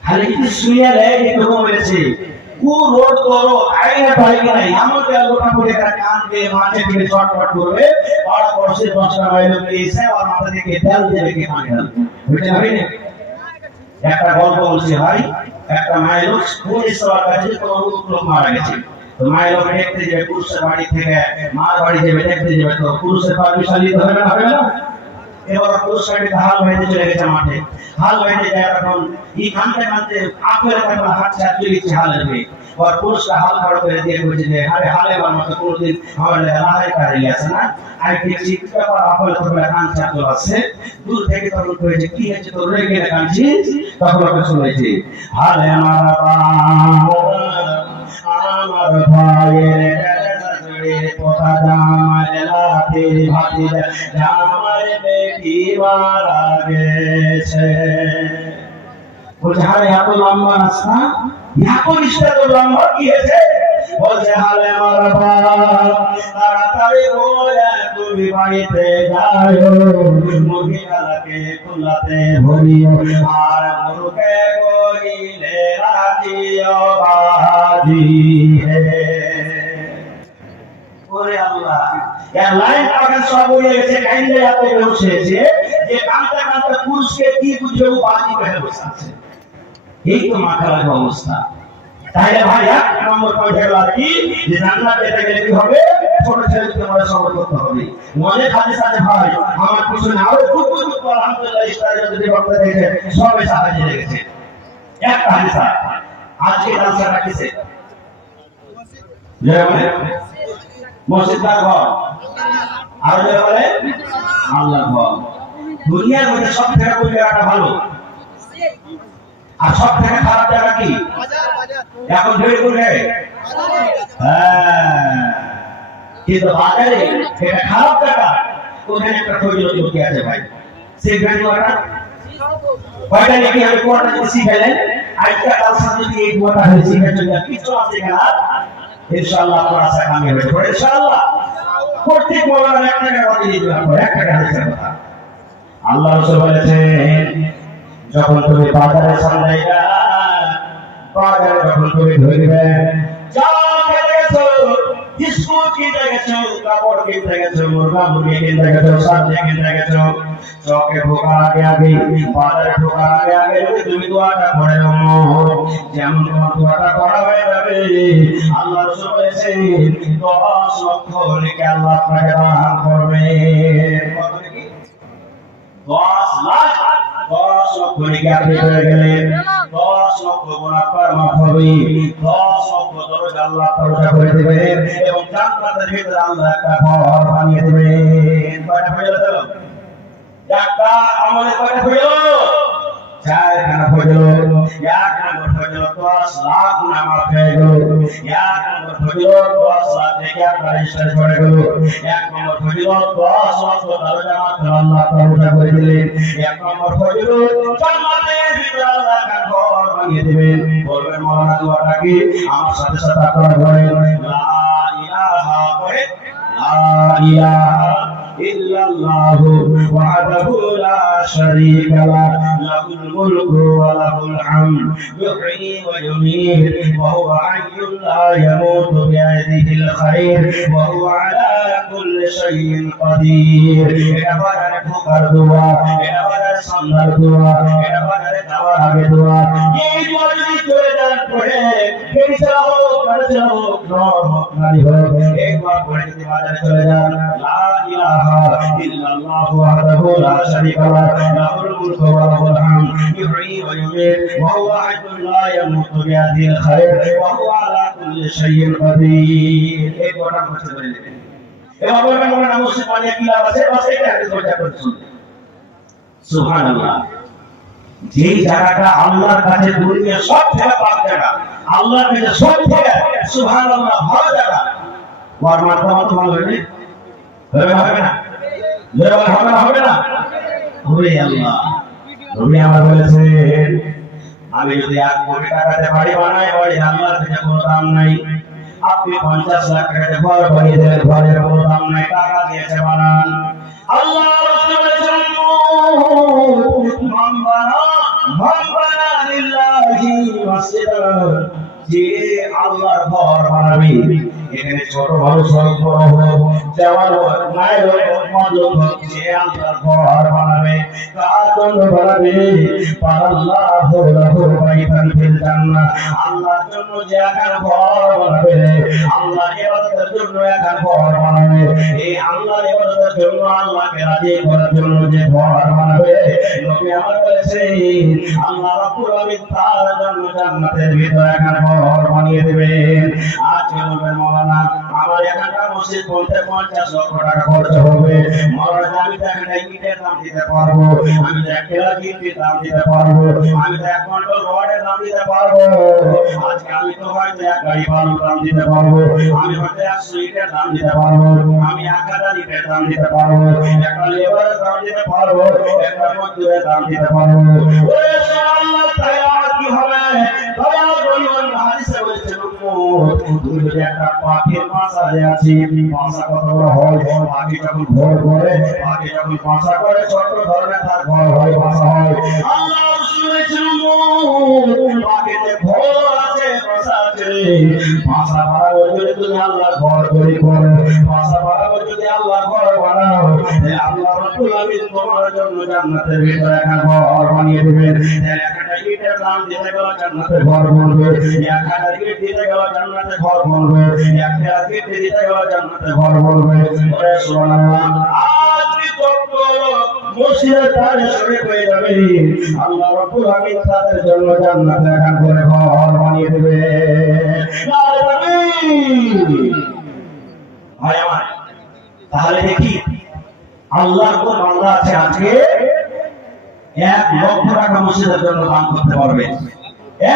খালি কি শুয়ে দেয় একটু বলেছে, ও রোড করো আইনা পাইকে নাই, আমাকে গোটা করে কানবে, মাঠে গিয়ে শর্টকাট করবে, আর পড়ছে 10টা মাইল এসে আর মাথা থেকে তেল দেবে কি পানি ঢালবে, বুঝতে পারবেন? একটা গল্প বলছি ভাই, একটা মাইল পুলিশ সবার কাছে কোনো লোক মারা গেছে, তো মাইল দেখতে যাবে, পুরুষের বাড়ি থেকে মার বাড়ি যাবে দেখতে যাবে, তো পুরুষের পারমিশন নিতে হবে না, হবে না? এবার পুরুষ বাড়িতে হাল বাইতে চলে গেছে মাঠে, হাল বাইতে যায়, তখন এই কানতে কানতে আপের একটা হাত ছাড় চলেছে হালের মেয়ে, और पुरुष का हाल खड़ा कर दिया कुछ ने अरे हाले वाला तो कोई दिन हमारे लाहे कर लिया था ना आई थिंक सी का पर आपल तो बड़ा कान छा तो আছে दूर থেকে তখন কইছে কি হচ্ছে তো রে গেলে কানছি, তখন ওকে শুনেছি হালে আমার ভাইয়ের কথা জামালে লাতে ভাতিজা জামালে বেটি মারা গেছে। বলছে হালে এত লম্বা রাস্তা, এত রিস্তা তো লম্বা কি হয়েছে? বলছে হালে আমার তাড়াতাড়ি বলে তুমি বাড়িতে যাও, মহিলাকে কুলাতে ভরিও আর গরুকে গরিলে রাখিও বাজি হে। ওরে আল্লাহ, এর লাইন আমাকে সব বলে গেছে, কাইন্ডে এত বসেছে যে কাঁদতে কাঁদতে পুরুষকে কি বুঝবে ও বাজি পেয়ে বসে আছে। এই তো মাথার অবস্থা। তাহলে ভাই এক নম্বর পয়েন্ট হলো কি যে জান্নাত পেতে গেলে কি হবে? ছোট ছেলেকে তোমরা সবর করতে হবে। মনে খালি সাথে ভাই আমার পিছনে আরো খুব খুব আলহামদুলিল্লাহ ইসলামের যদি বক্তা দেখে সবাই সাহায্য লেগেছে। একটা হাদিসা আজকে দাসা রাখিছে যে মানে মসজিদ ঘর আর যে বলে আল্লাহর ঘর। দুনিয়ার মধ্যে সব থেকে কোন জায়গাটা ভালো আর সব থেকে খারাপ জায়গা কি? এখন ধরে বলে কিন্তু বাজারে এটা খারাপ জায়গা, ওখানে একটা ফজিলত লুকি আছে ভাই। সেই ভিডিওটা কয়টা নাকি আমি কোনটা শিখাইলেন, আজকে কাল সাথে এই কোনটা হয়ে শিখে চলে কিছু আছে কিনা ইনশাআল্লাহ আপনারা আশা কামি হবে ইনশাআল্লাহ। প্রত্যেক মোলার একটা টাকা দিয়ে দিবেন, একটা টাকা হাদিসের কথা আল্লাহ রাসূল বলেছেন, যখন তুমি বাজারে সামনে যাও, বাজারে যখন তুমি ধরবে যা খেতে গেছো, বিস্কুট কিনতে গেছো, কাপড় কিনতে গেছো, মুরগা মুরগি কিনতে গেছো, সবজি কিনতে গেছো, চকে ঢোকার আগে আগে, বাজারে ঢোকার আগে আগে যদি তুমি দোয়াটা পড়ে নাও, যেমন তোমার দোয়াটা পড়া হয়ে যাবে, আল্লাহ রাসূল বলেছেন 10 লক্ষ নেকি আল্লাহ আপনাকে দান করবে। কত নেকি? 10 লাখ। 10 লক্ষ নেকি আপনি পেয়ে গেলেন, 10 লক্ষ গুনাহ আপনার মাফ হবে, 10 লক্ষ দরজা আল্লাহ দরজা করে দিবেন এবং জান্নাতের ভিতরে আল্লাহ একটা ঘর বানিয়ে দিবেন। কয়টা হয়ে গেল? একটা আমলে কয়টা হয়ে গেল? 4খানা হয়ে গেল। 1 নম্বর হয়ে গেল 10 লাখ গুনাহ মাফ হয়ে গেল। 1 নম্বর হয়ে গেল 10 লাখ থেকে আপনার ইশারা করে গেল। 1 নম্বর হয়ে গেল 10 লক্ষ দরজা মাত্র আল্লাহ দরজা করে দিলেন। 1 নম্বর হয়ে গেল জান্নাতের ভিতরে আল্লাহ একটা ঘর বানিয়ে দিবেন। বলবেন মাওলানা দোয়াটা কি? আমার সাথে সাথে আপনারা বলেন লা ইলাহা লা ইলাহা ইল্লাল্লাহু ওয়াহদাহু লা শারীকা লাহু লাহুল মুলকু ওয়া লাহুল হামদ ইউহয়ী ওয়া ইউমীত ওয়া হুয়া হাইয়্যুন লা ইয়ামুতু বিয়াদিহিল খায়র ওয়া হুয়া আলা কুল্লি শাইইন কাদির। এটা বাজারে ঢোকার দোয়া, এটা বাজারে সামনের দোয়া, এটা বাজারে যাওয়ার আগে দোয়া। এই দোয়া যদি করে দেন পড়ে ফেরি চালাও, গাড়ি চালাও, নর হোক নারী হোক, এই দোয়া পড়ে যদি বাজারে চলে যান লা ইলাহা ইল্লাল্লাহু ওয়াহদাহু লা শারীকা লাহু লাহুল মুলকু ওয়া লাহুল হামদ ইউহয়ী ওয়া ইউমীত ওয়া হুয়া হাইয়্যুন লা ইয়ামুতু বিয়াদিহিল খায়র ওয়া হুয়া আলা কুল্লি শাইইন কাদির। এই দোয়াটা করতে পারলে এবার বলবেন মোলানা মুর্শিদ বানিয়া কি লাভ আছে? বাস এটা হাদিস বলতে করছেন সুবহানাল্লাহ। যেই জায়গাটা আল্লাহর কাছে দুনিয়া সব থেকে পাক জায়গা, আল্লাহর কাছে সব থেকে সুবহানাল্লাহ ভালো জায়গা, ওয়ার মাধ্যমে তো ভালো হবে হবে না? হবে না? ওরে আল্লাহ, নবী আমার বলেছেন আমি যদি 1 কোটি টাকাতে বাড়ি বানাই, বাড়ি আল্লাহর কাছে কোনো দাম নাই। আপনি 50 লাখ টাকাতে ঘর বানিয়ে দেন, ঘরের কোনো দাম নাই, টাকা দিয়েছে বানান। আল্লাহ রাসূল বলেছেন মান বানা লিল্লাহি মাসজিদান, যে আল্লাহর ঘর বানাবে, এখানে ছোট বড় সব বড় হোক, দেওয়াল হোক, নাই হোক, মজুদ হোক, যে আল্লাহর ঘর বানাবে, কার জন্য বানাবে? পারাল্লাহু লাহু বাইতান ফিল জান্নাহ, আল্লাহর জন্য যে একার ঘর বানাবে, আল্লাহর ইবাদতের জন্য একার ঘর বানাবে, এই আল্লাহর ইবাদতের জন্য আল্লাহকে রাজি করার জন্য যে ঘর বানাবে, নবী আমার বলেছেন আল্লাহ রাব্বুল আলামিন তার জন্য জান্নাতের ভিতরে একার ঘর বানিয়ে দিবেন। আজকে বলবেন মাওলানা আমার এখানকার মসজিদ বলতে 50 লক্ষ টাকা খরচ হবে, মাওলানা আমি তো একটা ইটের দাম দিতে পারবো, আমি তো একটা ইটের দাম দিতে পারবো, আমি তো 1 কুইন্টাল রডের দাম দিতে পারবো, আজকে আমি তো হয়তো 1 গাড়ি বালুর দাম দিতে পারবো, আমি হয়তো 100 ইটের দাম দিতে পারবো, আমি 1000 ইটের দাম দিতে পারবো, একটা লেবারের দাম দিতে পারবো, একটা মজদুরের দাম দিতে পারবো। ওরে আল্লাহ তাআলা কি হবে? দয়া করুন, হাদিসে বলেছেন তুমি যদি একটা পাখির বাসায় আছি, বাসা কত বড় হয়, পাখি যখন ভোর করে, পাখি যখন বাসা করে, ছোট ধরনের তার ঘর হয়, বাসা হয়। আল্লাহ রাসূল বলেছেন পাখিতে ভোর আছে, বাসা আছে, বাসা বানাবো যদি তুমি আল্লাহর ঘর তৈরি করো, বাসা বানাবো যদি আল্লাহর ঘর বানাও, আল্লাহ রাব্বুল আলামিন তোমার জন্য জান্নাতের ভিতরে একটা ঘর বানিয়ে দিবেন। একটা ইটের দাম দিতে গেলে জান্নাতের ঘর বলবে, 1000 ইট দিতে গেলে জান্নাতের ঘর বলবে, 1000 ইট দিতে গেলে জান্নাতের ঘর বলবে। ওরে সুবহানাল্লাহ, আজ কি কত মসজিদের ধারে সরে হয়ে যাবে, আল্লাহ রাব্বুল আলামিন তাদের জন্য জান্নাতে একটা করে ঘর বানিয়ে দেবে। ভাই আমার, তাহলে দেখি আল্লাহর কোন বান্দা আছে আজকে 1,00,000 টাকা মসজিদের জন্য দান করতে পারবে।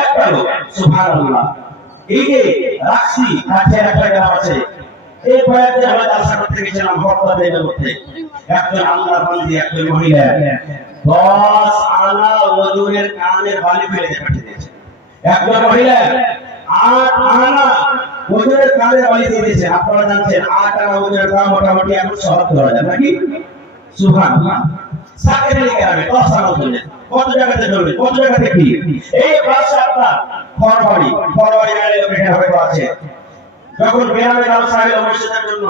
একটা লোক, সুবহানাল্লাহ। এই যে রাখছি কাছে একটা গ্রাম আছে, এই কয়েকদিন আমরা জালসা করতে গেছিলাম হকদাদের মধ্যে। একজন আল্লাহর বান্দি, একজন মহিলা 10 আনা ওজনের কানের বালি ফেলে পাঠিয়ে দিয়েছে। একজন মহিলা 8 আনা ওজনের কানের বালি দিয়ে দিয়েছে। আপনারা জানছেন 8 আনা ওজনের দাম মোটামুটি এখন 70,000 নাকি? সুবহানাল্লাহ। সাকের গ্রামে 10 আনা ওজনের কত জায়গাতে চলবে, কত জায়গাতে কি? এই পাশে আপনার খড়বাড়ি মেলে এখানে হয়তো আছে। যখন গ্রামে জালসা হলো মসজিদের জন্য,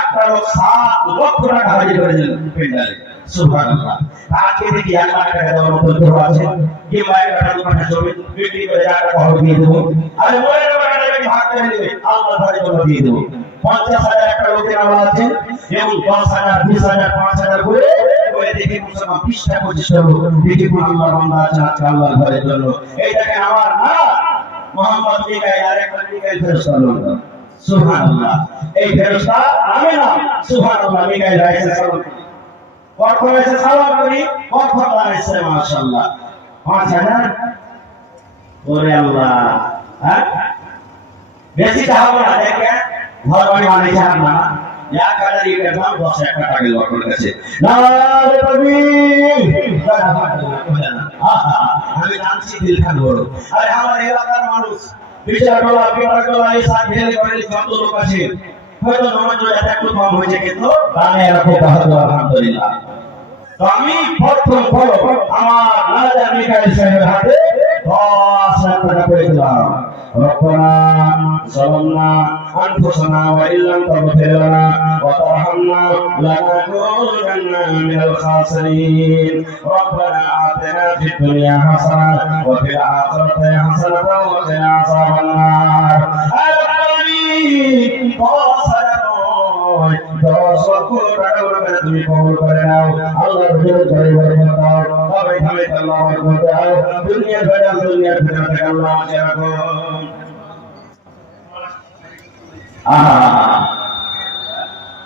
একটা লোক 7,00,000 টাকা হাজির করে দিলেন পেন্ডালে। সুবহানাল্লাহ। তাকে দেখি 1,00,000 টাকা দেওয়ার মতো কেউ আছে? কি মায়ের টাকা দোকানে জমি বিক্রি করে 1,000 টাকা হবে দিয়ে দেবো? আরে মনের টাকাটা আমি ভাগ করে দিবে, আল্লাহর ঘরে জন্য দিয়ে দেবো। 50,000 একটা লোকের আমল আছে এবং 10,000, 20,000, 5,000 করে দেখি মুসলমান 20টা 25টা লোক দেখি কোন আল্লাহর বান্দা আছে আজকে আল্লাহর ঘরের জন্য। এইটাকে আমার না মোহাম্মদ মিকাইল, আরেকটা মিকাইল ফেরেশতা লোক। সুবহানাল্লাহ। এই ফেরেশতা আমি না, সুবহানাল্লাহ। মিকাইল আলাইহিস সালাম কখন এসে সালাম করি, কখন আলাইহিস মাশাআল্লাহ 5,000। ওরে আল্লাহ, হ্যাঁ বেশি চাহবো না। দেখেন ঘর বাড়ি বানাইছে না, 1,000 ইটের দাম 10,000 টাকা গেল আপনার কাছে। নারে তাকবীর। আমি জানছি দিল খান বড়। আরে আমার এলাকার মানুষ বিচারকলা এই সাত ভেলে করে যত লোক আছে, হয়তো নামাজ এটা একটু কম হয়েছে, কিন্তু দানে রাখো বাহাদুর আলহামদুলিল্লাহ। তো আমি প্রথম ফলো আমার রাজা মিকাইল সাহেবের হাতে 10,000 টাকা করে দিলাম। রব্বানা যালামনা আনফুসানা ওয়া ইল্লাম তাগফির লানা ওয়া তারহামনা লানাকুনান্না মিনাল খাসিরিন। রব্বানা আতিনা ফিদ দুনিয়া হাসানাতান ওয়া ফিল আখিরাতি হাসানাতান ওয়া কিনা আযাবান নার। আমিন। 10,000 টাকা করে তুমি কবুল করে নাও। আল্লাহর হুজুর করে বরকত দাও। সবাই ভাবে আল্লাহর বরকত দাও। দুনিয়ার ভেড়া দুনিয়ার ভেড়া থেকে আল্লাহ আমাকে রাখো।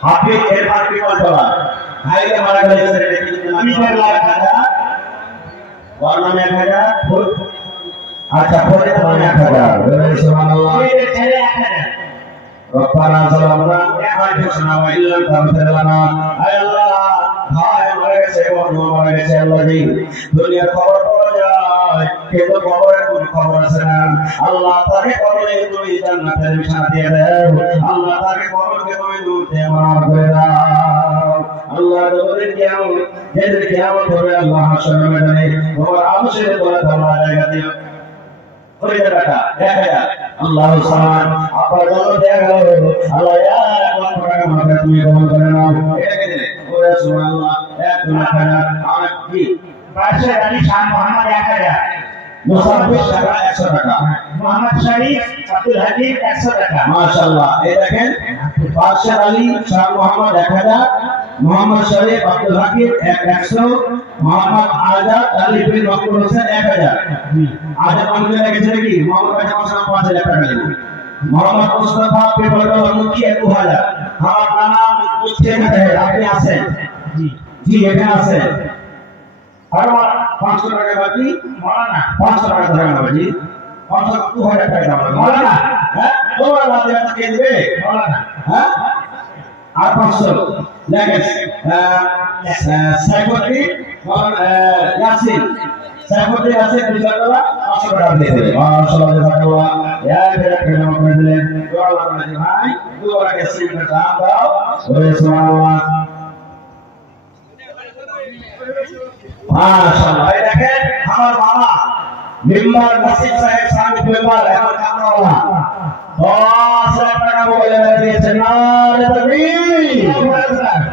হাফিজ এর পাখি বলতবা ভাইকে মারা গেছে আমি 1,00,000 টাকা বর্ণনা 1,000 ফুল। আচ্ছা পরে তো 1,000 সুবহানাল্লাহ। এর ছেলে 1,000। রব্বানা যালামনা আনফুসানা ওয়া ইল্লাম তাগফির লানা। আয় আল্লাহ, ভাই মারা গেছে, বোন মারা গেছে, আল্লাহ জি দুনিয়ার খবর পাওয়া যায় কিন্তু কবরের কোনো খবর আছে না। আল্লাহ তাকে কবরে তুমি জান্নাতের বিছানা দিয়ে দাও। আল্লাহ তাকে কবরকে তুমি নূর দিয়ে মার করে দাও। আল্লাহ তোমাদের কিয়ামত যেদিন কিয়ামত হবে আল্লাহ হাসরের ময়দানে তোমার আরশের তলায় তোমরা জায়গা দিও। ওই টাকা 1,000 আল্লাহ সামান আপনার জন্য দেয়া গেল। আল্লাহ 1,00,000 টাকা মাত্র তুমি কবুল করে নাও। এটাকে দিলে ওরে সুবহানাল্লাহ 1,00,000 আর কি বাদশাহ আলী শাহ মোহাম্মদ 1,000, মুসাফির টাকা 100 টাকা, মোহাম্মদ শরীফ আব্দুল হাকিম 100 টাকা। মাশাআল্লাহ। এই দেখেন বাদশাহ আলী শাহ মোহাম্মদ 1,000, মোহাম্মদ শরীফ আব্দুল হাকিম 100, মোহাম্মদ আজাদ আলী বিন মকবুল হোসেন 1,000। আজাদ আমাদের লেগেছে নাকি মোহাম্মদ কাছে 5,000 টাকা দেব। মোহাম্মদ মুস্তাফা পেপারওয়ালা মুখী 2,000। আমার নাম উচ্চে আছে, আপনি আছেন? জি জি এখানে আছেন। আর 500 টাকা বাকি মাওলানা 500 টাকা ধরে নাও জি 2,000 টাকা দাও মাওলানা। হ্যাঁ তোমরা বাদে কে দিবে মাওলানা? হ্যাঁ আর 500 দেখেন সাইফুদ্দিন ইয়াসিন সাইফুদ্দিন ইয়াসিন 500 টাকা দিয়ে দেবে। মাশাআল্লাহ জাযাকাল্লাহ। ফেরা কেন করে দিলেন দোয়া লাগবে ভাই, দোয়া কে সিমটা দাও দাও। ওরে সুবহানাল্লাহ। মাশাআল্লাহ। এই দেখেন আমার বাবা মেম্বার নাসিব সাহেব সামিত মেম্বার এখন কামরাওয়ালা 10,000 টাকা বলে দিয়েছেন। নারে তাকবীর।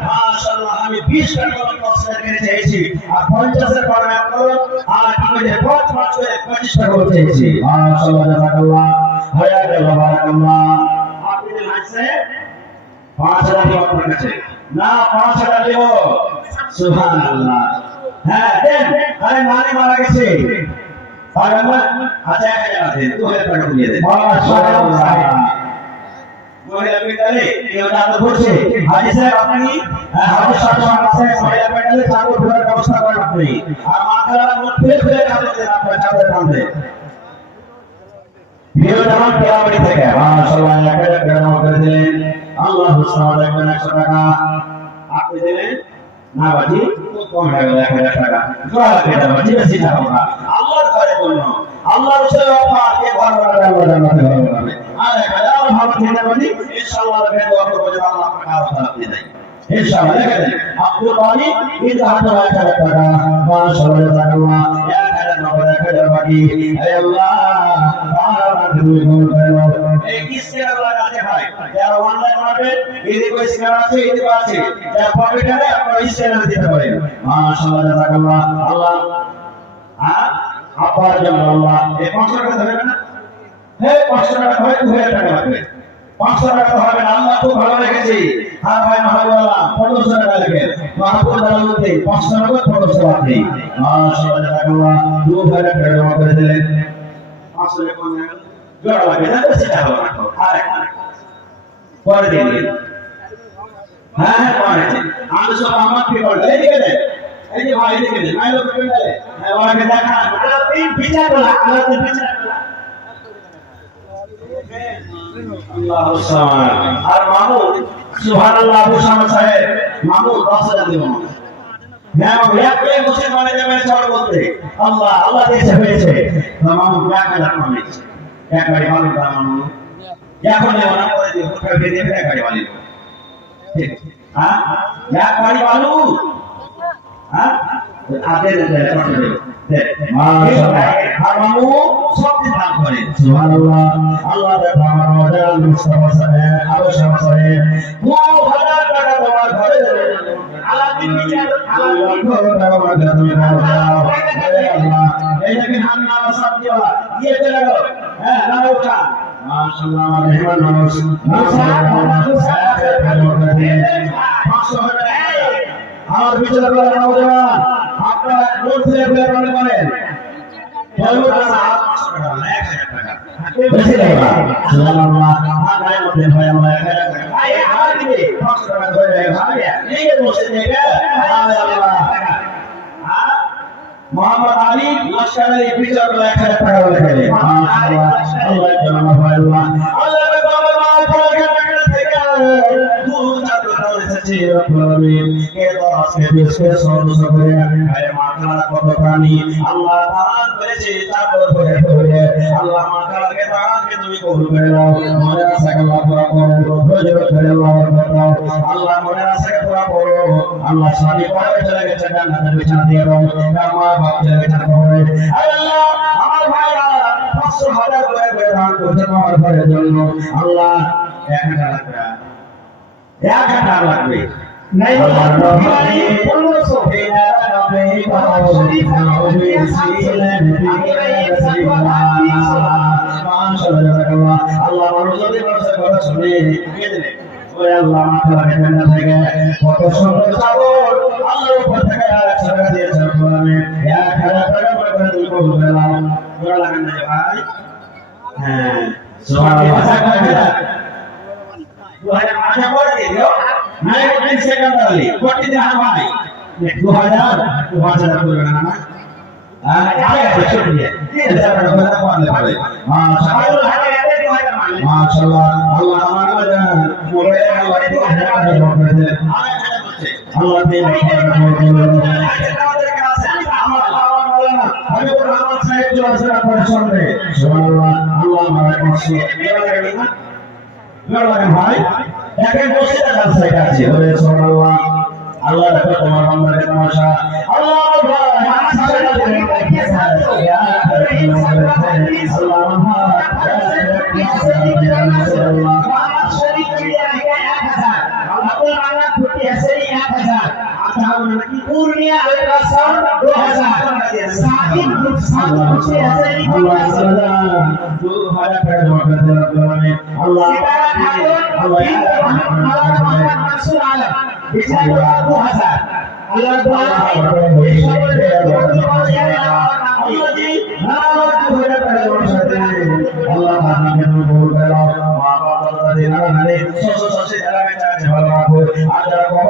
মাশাআল্লাহ। আমি 20 টাকা কষ্ট করে চেয়েছি আর 50 এর পরে আপনারা আর আমাদের 5 করে 25 টাকা চেয়েছি। মাশাআল্লাহ জাযাকাল্লাহ। হায়াতাল্লাহ বারাকাল্লাহ। আপনি যে লাগছে 5,000 টাকা আপনার কাছে না 5,000 দেব। সুবহানাল্লাহ। হ্যাঁ দেন। আরে মানে মারা গেছে পাগলমান। আচ্ছা 1,000 আছে 2,000 টাকা দিয়ে দেন। মাশাআল্লাহ। মহিলা পেটালে কেউ দাঁত পড়ছে হাজি সাহেব আপনি হাজি সাহেব আছে মহিলা পেটালে চাকর ঘোরার ব্যবস্থা করেন আপনি। আপনি আর মাথার মধ্যে ফেলে কাঁদতেন আপনার চাঁদের কাঁদে ভিডিওটা আমার কেরামতি থেকে মাশাআল্লাহ একটা কেরাম করে দিলেন আল্লাহ সুবহানাহু দেখবেন 100 টাকা আপনি দিলেন না বাজি তো কম হয়ে গেল 1000 টাকা জোড়া কেটে বাজি বেশি না হোক আল্লাহর ঘরে বলল আল্লাহর রসুলের অফার কে ঘর বানাবে আল্লাহ জান্নাতে ঘর বানাবে আর 1000 ভালো দিতে বাজি ইনশাআল্লাহ কে দোয়া করব যে আল্লাহ আপনাকে আরো তাআলা দিয়ে দেয় ইনশাআল্লাহ দেখেন আব্দুল মালিক কিন্তু হাতে 1000 টাকা মাশাআল্লাহ জাযাকাল্লাহ 1000 বাকি হে আল্লাহ তাআলা তুমি কবুল করে নাও এই কিসকে আল্লাহ কাছে হয় যারা অনলাইন মার্কেট এদিকে কই স্ক্যান আছে এদিকে আছে যারা পকেটে আপনারা স্ক্যানার দিতে পারেন মাশাআল্লাহ জাযাকাল্লাহ আল্লাহ আব্বার জন্য আল্লাহ এই 500 টাকা দেবেন না হে 500 টাকা হয় 2000 টাকা লাগবে 500 টাকা হবে না আল্লাহ খুব ভালো রেখেছি হ্যাঁ ভাই মাহবুবুল্লাহ 1500 টাকা লাগে মাহবুব দালালতে 500 টাকা 1500 টাকা দেই মাশাআল্লাহ জাযাকাল্লাহ 2000 টাকা জমা করে দিলেন 500 টাকা কমে গেল জোড়া লাগে না সেটা হলো না আরে পরে দিন হ্যাঁ পরে দিন আমি সব আমার কি বল এদিকে দে এই যে ভাই এদিকে দে মাইলো করে দে হ্যাঁ ওকে দেখা আল্লাহ তিন বিচার বলা আল্লাহ তিন বিচার আল্লাহু সুবহান আর মামুন সুবহানাল্লাহ আবু শামা সাহেব মামুন 10000 দিব হ্যাঁ এক এক মুসলমানে যাবে সর বলতে আল্লাহ আল্লাহ দেশে হয়েছে মামুন 1000 মানে এক গাড়ি ভালো দাম মামুন এখন না করে দিও কোথায় দিয়ে দেবে এক গাড়ি ভালো ঠিক হ্যাঁ এক গাড়ি ভালো হ্যাঁ আতে দে দে মাশাআল্লাহ আর মামু সব দান করে সুবহানাল্লাহ আল্লাহ তাআলা ওয়াজাল মুস্তাফা সাহেব আবু শামা সাহেব 2000 টাকা তোমার ঘরে দেবে আল্লাহ দিন বিচার আল্লাহ টাকা আমার ঘরে দাও আল্লাহ এই দেখেন হাত নামা সব দেওয়া দিয়ে চলে গেল হ্যাঁ নাও উঠা মাশাআল্লাহ আমার মেহমান মানুষ আমার বিচার করে নাও দেওয়া আপনারা নোট দিয়ে মনে করেন বেশি লাগবে সুবহানাল্লাহ আর নাই মধ্যে ভাই আমরা 1000 টাকা ভাই আর দিবে 500 টাকা ধরে ভাই এই বসে থেকে আল্লাহ মোহাম্মদ আলী লস্কর আলী বিচার করে 1000 টাকা লেখে মাশাআল্লাহ আল্লাহ জানা ভাই আল্লাহ আল্লাহ বাবা মা থেকে আল্লাহ 1000 টাকা লাগবে নাই সেকেন্ডারি কোটি দেওয়া ভাই 2000 করে না মাশাআল্লাহ আল্লাহ আমার মোরে আল্লাহ দে আমি আমার সাহেব জোসরা করে শুনবে সুবহানাল্লাহ আল্লাহ আমার কাছে ভাই একে বসে থাকার সাইড আছে বলে সুবহানাল্লাহ আল্লাহ রাখো তোমার বান্দাকে তামাশা আল্লাহ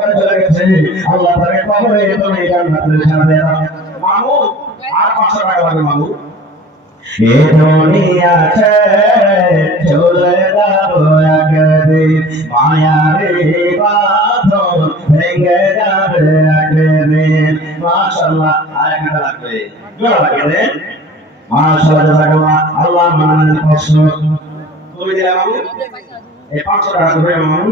কবরে চলে গেছে আল্লাহ তাকে কবরে তুমি জান্নাতের সাথে মামু আর 500 টাকা লাগবে মামু এ দুনিয়া চলে যাবো একদিন মায়ারে বাঁধন ভেঙে যাবে একদিন মাশাআল্লাহ আর একটা লাগবে জোড়া লাগে মাশাআল্লাহ জাযাকাল্লাহ আল্লাহ মানানের প্রশ্ন তুমি দিলা মামু এই 500 টাকা দেবে মামু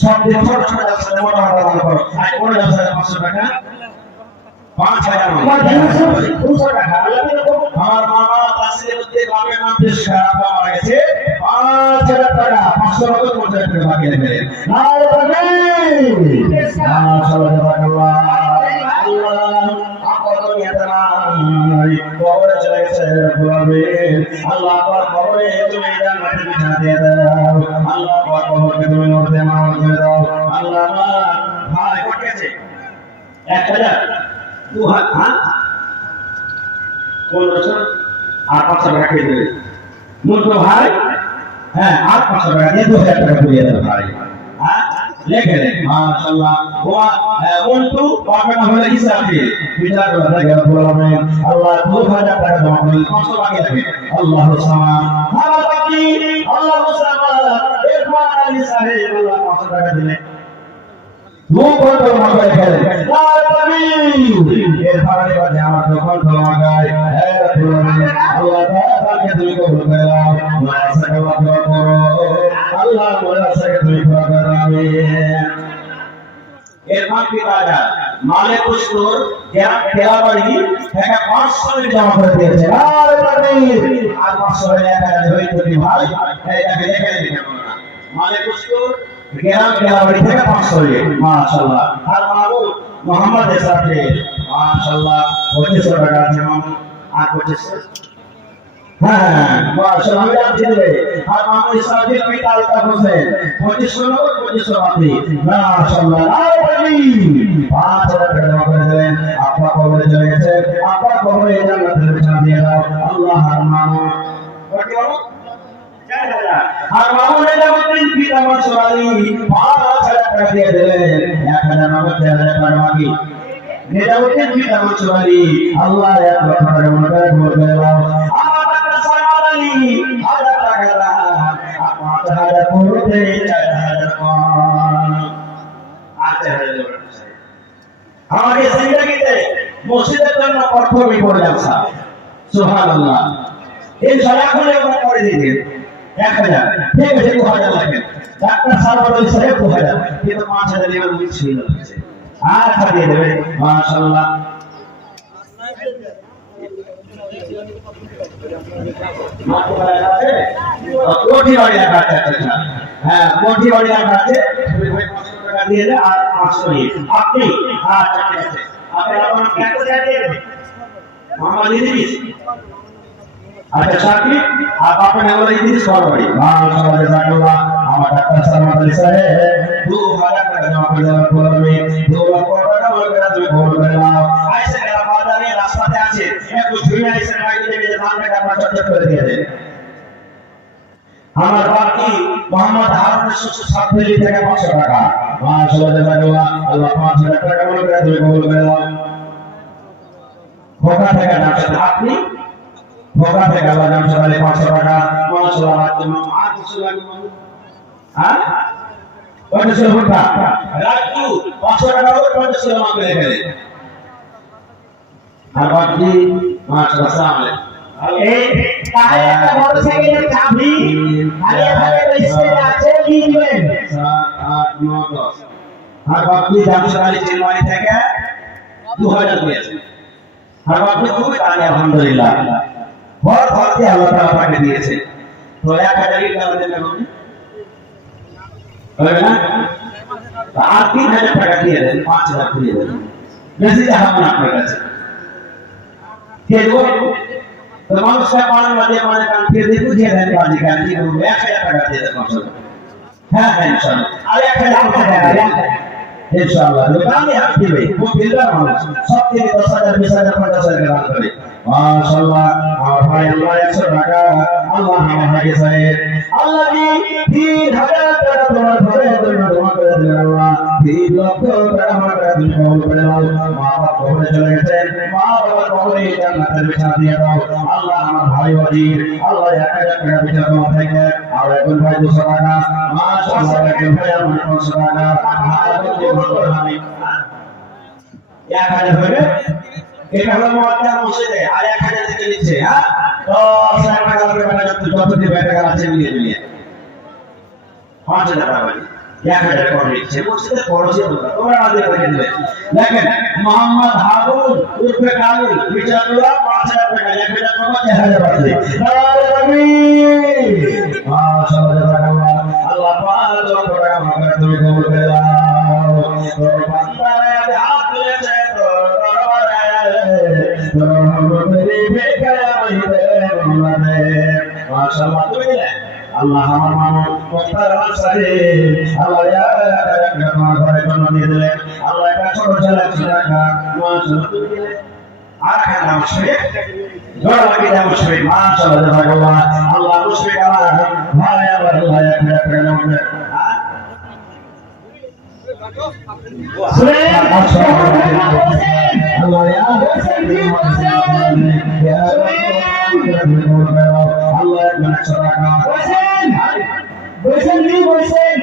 সব দিন ছোট ছোট ব্যবসা মোটা মোটা দান করো আর কোন ব্যবসা 500 টাকা 5000 200 টাকা আমার মামা পাশের মধ্যে বাপের নাম বেশ খারাপ মারা গেছে 5000 টাকা 500 টাকা 50 টাকা বাকি রেখে আর বাকি মাশাআল্লাহ জাযাকাল্লাহ আল্লাহ আপনি এতনাই কবরে চলে গেছে বলবে আল্লাহ পাক কবরে তুমি জান্নাতে বিছানা দিয়ে দাও আল্লাহ পাক কবরকে তুমি নূর দিয়ে মাওয়া করে দাও আল্লাহ ভাই কত গেছে 1000 2000 হ্যাঁ 1500 আর 500 টাকা খেয়ে দেবে মুন্টু ভাই হ্যাঁ আর 500 টাকা দিয়ে 2000 টাকা দিয়ে দেবে ভাই হ্যাঁ লিখে দেন মাশাআল্লাহ ওয়া মুন্টু বাপের নাম হলো ইসরাফিল বিচার করে দেখে বলবেন আল্লাহ 2000 টাকা জমা করলেন 500 বাকি রাখে আল্লাহু সামাদ আমার বাকি আল্লাহু সামাদ ইরফান আলী সাহেব আল্লাহ 500 টাকা দিলেন দুঃখত মাগায় ফেলে লাল পানি এর ফারানি বাজে আমার দুঃখত মাগায় হে বলবে আল্লাহ তাআলাকে তুমি কবুল করে নাও মাসাকে বাদ করো আল্লাহ মাসাকে তুমি পুরা করো আমিন এর মাটি বাজার মালে কুস্তুর কেলাবাড়ি থেকে 500 জমা করে দিয়েছে লাল পানি আর 500 টাকা হই করি ভাই এটাকে দেখে দিতে পারো না মালে কুস্তুর কেলাবাড়ি থেকে 500 মাশাআল্লাহ আর মামু মোহাম্মদ ইসরাফিল মাশাআল্লাহ 2500 টাকা আছে মামু আর 2500 হ্যাঁ মাশাআল্লাহ আমি জানছি রে আর মামু ইসরাফিল পিতা আলতাফ হোসেন 2500 বাকি মাশাআল্লাহ আর বলি 5000 টাকা জমা করে দেন আপনার কবরে চলে গেছে আপনার কবরে জান্নাতের বিছানা দিয়ে দাও আল্লাহ আর মামু কত মামু আর মামু নেজামুদ্দিন পিতা মনসুর আলী 5000 টাকা দিয়ে দিলেন 1000 টাকা বাকি নেজামুদ্দিন পিতা মনসুর আলী আল্লাহ 1 লক্ষ টাকা মনে করে বলে দাও আমার ডাক্তার সালাম আলী 1000 টাকা দাও 5000 পুরোতে 4000 আমাকে জিন্দেগিতে মসজিদের জন্য প্রথমই করে যাচ্ছে সুবহানাল্লাহ ইনশাআল্লাহ করে আমরা করে দিই 1000 ঠিক আছে 2000 লাগবে ডাক্তার সারওয়ার সাহেব 2000 কিন্তু 5000 এর মধ্যে ছিল আর ছাড়িয়ে দেবে মাশাআল্লাহ কোটি বাড়ি আছে হ্যাঁ কোটি বাড়ি আছে তুমি ভাই 500 টাকা দিয়ে দে আর 500 নিয়ে আপনি আচ্ছা ঠিক আছে আপনি আপনার কত দিয়ে দেন মোহাম্মদ ইদ্রিস আচ্ছা সাকি आप अपने वाला इद्रिस करवाई माशाअल्लाह জাযাকাল্লাহ আমার ডাক্তার সালাম আলী সাহেব 2000 টাকা জমা করে দেওয়ার পরে 2 লক্ষ টাকা বলে তুমি ভোট করে নাও আইসা গেল বাজারে রাস্তাতে আছে একটু ঝুলে আইসা ভাই দিয়ে যে ধান টাকা আপনার চট করে দিয়ে দেন আমার বাকি মোহাম্মদ হারুন শ্বশুর সাতবেলি থেকে 500 টাকা মাশাআল্লাহ জাযাকাল্লাহ আল্লাহ 5000 টাকা বলে তুমি ভোট করে নাও খোকা থেকে ডাক্তার আপনি খোকা থেকে আল্লাহ জান সবাই 500 টাকা মাশাআল্লাহ আর কিছু লাগবে হ্যাঁ কত ছিল খোকা রাজু 500 টাকা ওর 50 ছিল মাকে রেখে দে আর বাকি মাশাআল্লাহ সামনে এই তাই একটা মোটরসাইকেলের চাবি আরে ভাবে স্টেজ আছে কি দিবেন 7 8 9 10 আর বাকি জামশালী চিলমারি থেকে 2000 দিয়েছে আর বাকি খুবই তাহলে আলহামদুলিল্লাহ बहुत बहुत अल्लाह ताला पाके दिएছে তো 1000 এর দাম দেন আপনি হবে না আর 3000 টাকা দিয়ে দেন 5000 দিয়ে দেন বেশি দাম না আপনার কাছে কে গো তো মানুষটা পাওয়ার মধ্যে মানে কান ফিরে দিয়ে বুঝিয়ে দেন বাজি কান কি 1000 টাকা দিয়ে দেন হ্যাঁ হ্যাঁ ইনশাআল্লাহ আর 1000 টাকা इंशाअल्लाह दुकान में आपकी भाई वो बिल्डर मानुष सब के 10000 20000 50000 का दान करे माशाल्लाह और भाई अल्लाह 100 টাকা আল্লাহ আমাকে সাহেব আল্লাহ কি 3000 টাকা তোমার ঘরে জন্য জমা করে দেন আল্লাহ 3 লক্ষ টাকা আমরা তুমি কবুল করে নাও মা বাবা কবরে চলে গেছেন মা বাবা কবরে জান্নাতের বিছানা দিয়ে দাও আল্লাহ আমার ভাই বাড়ি আল্লাহ 1000 টাকা বিছানা তোমার থেকে আর একজন ভাই 200 টাকা মাশাআল্লাহ একজন ভাই আমার 500 টাকা আমি 1000 হবে এটা হলো মুআদ্দার মসজিদে আর 1000 থেকে নিচে হ্যাঁ তো 1000 টাকা করে বেটা যত দিবে টাকা আছে মিলিয়ে মিলিয়ে 5000 টাকা বাড়ি 1000 করে নিচে মসজিদে পড়ছে তোমরা আগে করে দিবে দেখেন মোহাম্মদ হারুন উর্ফে কালু বিচারুল্লাহ 5000 টাকা 1000 টাকা 1000 আছে মাশাআল্লাহ আল্লাহ পাক যত টাকা মাগা তুমি কবুল করে দাও তোর বান্দারে হাত তুলেছে আল্লাহ আমার মামা মুখতার সাহেব আল্লাহ আমার ঘরে জন্য দিয়ে দিলেন আল্লাহ একটা ছোট ছেলে রাখা মাশাআল্লাহ আর খানা মুশফিক জোর লাগে না মুশফিক মাশাআল্লাহ জাযাকাল্লাহ আল্লাহ মুশফিক আমার ভাই আমার আল্লাহ একটা নামে Allah ya Allah mencerahkan bosan ni bosan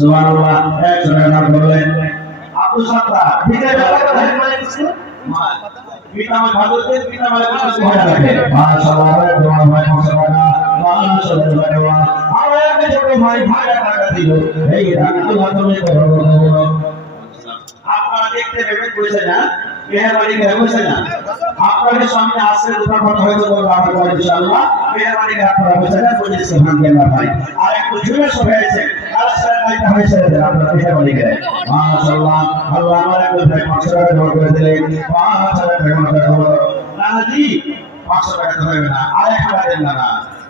Subhanallah, saudara boleh. Aku satra, tidak kita menghadirkan kita melakukan semuanya. Masyaallah, doa baik masyarakat. Masyaallah, Allah yang menjaga baik pada itu. Hei, Allah তুমি করো। আপনারা দেখতে পেবেন বলেছে না মেহেরবানি করে বলেছে না আপনাদের সামনে আসলে দুটো কথা হয়তো বলবো আমরা ইনশাআল্লাহ মেহেরবানি করে আপনারা বলেছে না বলে সুবহানাল্লাহ ভাই আর একটু জুড়ে সবে আছে আর সারাটা হয়েছে আপনারা মেহেরবানি করে মাশাআল্লাহ আল্লাহ আমার একটু 500 টাকা জমা করে দিলেন 5000 টাকা নাজি 500 টাকা তো হবে না আর 1 টাকা দেন না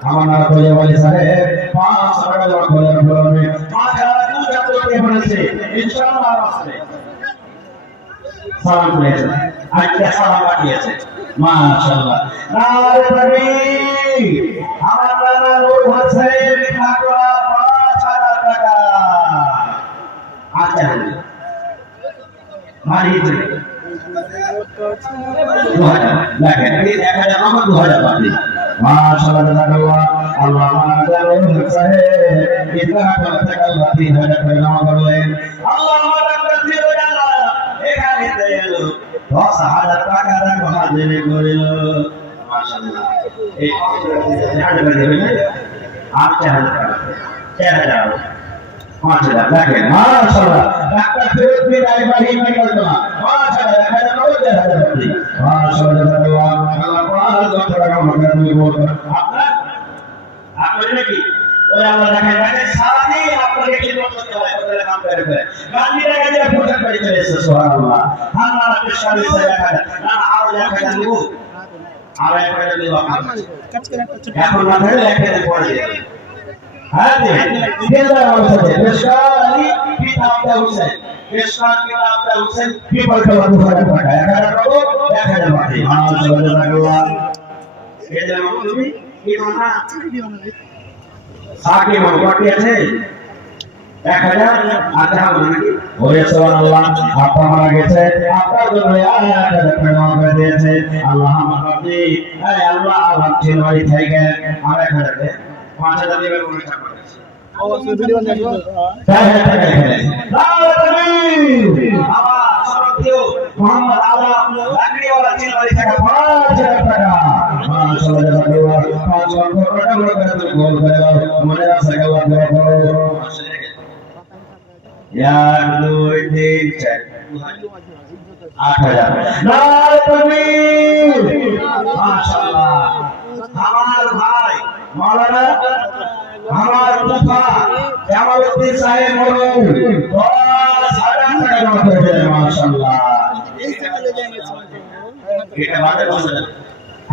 আমার নাম বলে বলে সাহেব 500 টাকা জমা করে বলবে মাথা দুটো করতে বলেছে ইনশাআল্লাহ আসবে সালাম করেছে আজকে সালাম পাঠিয়েছে মাশাআল্লাহ নারে তাকবীর আমার নানা নূর হোসেন ঠাকুরা 5000 টাকা আচ্ছা মারিতে 2000 দেখেন এই 1000 আমার 2000 পাচ্ছি মাশাআল্লাহ জাযাকাল্লাহ আল্লাহ আমাদের নূর হোসেন ইতনা টাকা 3000 টাকা জমা করলেন আল্লাহ আমাদের তকদীর জানা এখানে দেলো 10000 টাকা রাখো হাজির করিল মাশাআল্লাহ এই 1000 টাকা দেবেন আর 4000 টাকা 4000 5000 দেখেন মাশাআল্লাহ ডাক্তার ফেরত দিয়ে ড্রাইভারই নাই করলো না মাশাআল্লাহ 1000 মাশাআল্লাহ আল্লাহ পাক যত টাকা মাগা তুমি বল আপনার নাকি ওই আমরা দেখেন সারাদিন আপনাকে খিদমত করতে হয় ওদের কাম করে করে গান্ধী টাকা দিয়ে প্রচার করে চলেছে সুবহানাল্লাহ আমরা পেশাবি দেখা না আর দেখা দেব আর একটা দেব এখন না ধরে লেখে পড়ে যায় হ্যাঁ দিলদার মানুষ পেশকার আলী পিতা আব্দুল হোসেন পেশকার পিতা আব্দুল হোসেন পিপল का 2000 টাকা 1000 টাকা 1000 বাকি মাশাআল্লাহ এদের তুমি কি মানা সাকি মাটি আছে 1000 আধা নাকি ওরে সুবহানাল্লাহ আপা মারা গেছে আপনার জন্য 1000 টাকা করে দিয়েছে আল্লাহ আমার আপনি এই আল্লাহ আমার চিনবাড়ি থেকে আর 1000 দে 5000 দিবেন মনে চাপ করেছে ও আসলে ভিডিও বানাই 1000 টাকা এখানে নারে তাকবীর আবার সরকিও মোহাম্মদ আলা লাকড়িওয়ালা চিনবাড়ি থেকে 5000 টাকা মাশাআল্লাহ 5 লক্ষ টাকা করে তুমি গোল করে দাও মনে আছে আল্লাহ দোয়া করো 1 2 3 4 8000 নারে তাকবীর মাশাআল্লাহ আমার ভাই মাওলানা আমার মুফা জামালউদ্দিন সাহেব মরহুম 10000 টাকা জমা করে দিলেন মাশাআল্লাহ এটা বাদে বসে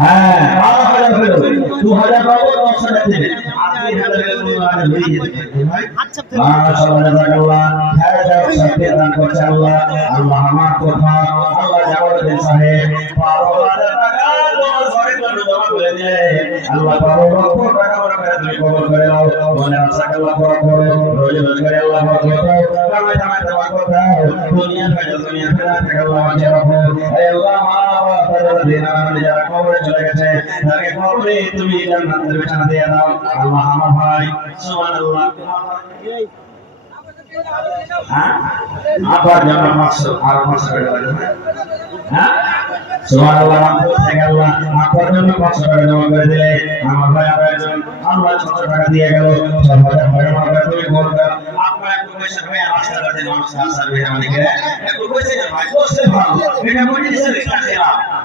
হ্যাঁ 12,000 হলো 2,000 পাবো 10,000 দেবেন আপনি হাজার হয়ে যেতে ভাই মাশাআল্লাহ জাযাকাল্লাহ হ্যাঁ যাও সত্যি দান করছে আল্লাহ আল্লাহ আমার কথা আল্লাহ জাওয়ালুদ্দিন সাহেব 12,000 টাকা তোমার ঘরে জমা করে দিলে আল্লাহ 12 লক্ষ টাকা করে তুমি কবুল করে নাও মনে আশা আল্লাহ বড় রোজ রোজ করে আল্লাহ বরকত দাও কামে কামে তোমার কথা দুনিয়া থেকে আল্লাহ আমাকে রাখো হে আল্লাহ মা বাবা দিন আমাদের যারা কবরে চলে গেছে তাকে কবরে তুমি জান্নাতের বিছানা দিয়ে দাও আল্লাহ আমার ভাই সুবহানাল্লাহ হ্যাঁ আবার যেমন মাকসুদ আর মাকসুদ করে লাগবে হ্যাঁ সুবহানাল্লাহ রাব্বুল থেকে আল্লাহ আপনার জন্য 500 টাকা জমা করে দিলে আমার ভাই আর একজন আল্লাহ 600 টাকা দিয়ে গেল 6000 টাকা মারবে তুমি বলবে আপনার একটু পয়সা ভাই আশা করতে মানুষ আশা করে আমাদেরকে একটু পয়সা না ভাই বসে ভালো এটা মনে দিছে রিক্সা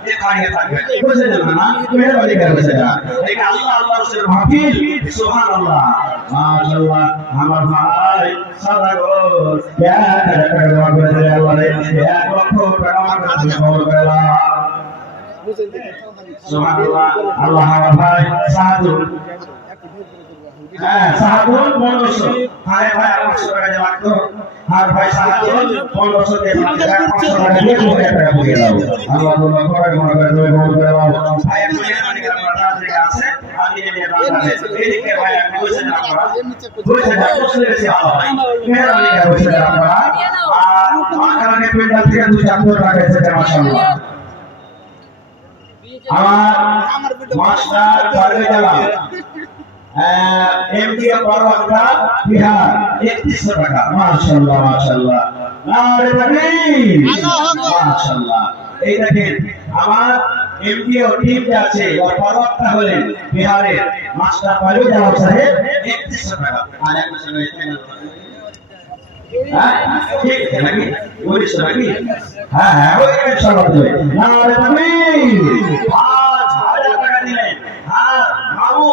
যে খাইয়ে থাকবে পয়সা দেব না মেরে বাড়ি করে সেটা এটা আল্লাহ আল্লাহ রাসূলের মাহফিল সুবহানাল্লাহ মাশাআল্লাহ আমার ভাই সাদাগর ইয়া টাকা জমা করে দিলে আল্লাহ 1 লক্ষ টাকা আমার কাছে কবুল করে দাও সুবহানাল্লাহ আল্লাহ আমার ভাই সাদুল হ্যাঁ সাদুল 1500 আরে ভাই 500 টাকা জমা করো আর ভাই সাদুল 1500 দিয়ে 500 টাকা দিয়ে 2000 টাকা দিয়ে দাও আল্লাহ তোমার করে মনে করে তুমি কবুল করে দাও ভাই একটু মানে কথা থেকে আছে আমি নিয়ে বাংলাদেশ এদিকে ভাই একটু বসে না করা বসে না বসলে বেশি ভালো হয় মেহরবানি করে বসে না করা আর আমাকে পেন্ডাল থেকে 200 টাকা এসেছে মাশাআল্লাহ আমার মাস্টার পারভেজ আলম এমপিও পরওয়াক্তা বিহার 3100 টাকা মাশাআল্লাহ মাশাআল্লাহ নারে তাকবীর মাশাআল্লাহ এই দেখেন আমার এমপিও টিম যে আছে ওর পরওয়াক্তা হলেন বিহারের মাস্টার পারভেজ আলম সাহেব 3100 টাকা আর এক মাসের ঠিক আছে নাকি ওই নাকি হ্যাঁ হ্যাঁ ওই সবাই দেবে নারে তাকবীর 5000 টাকা দিলেন আর মামু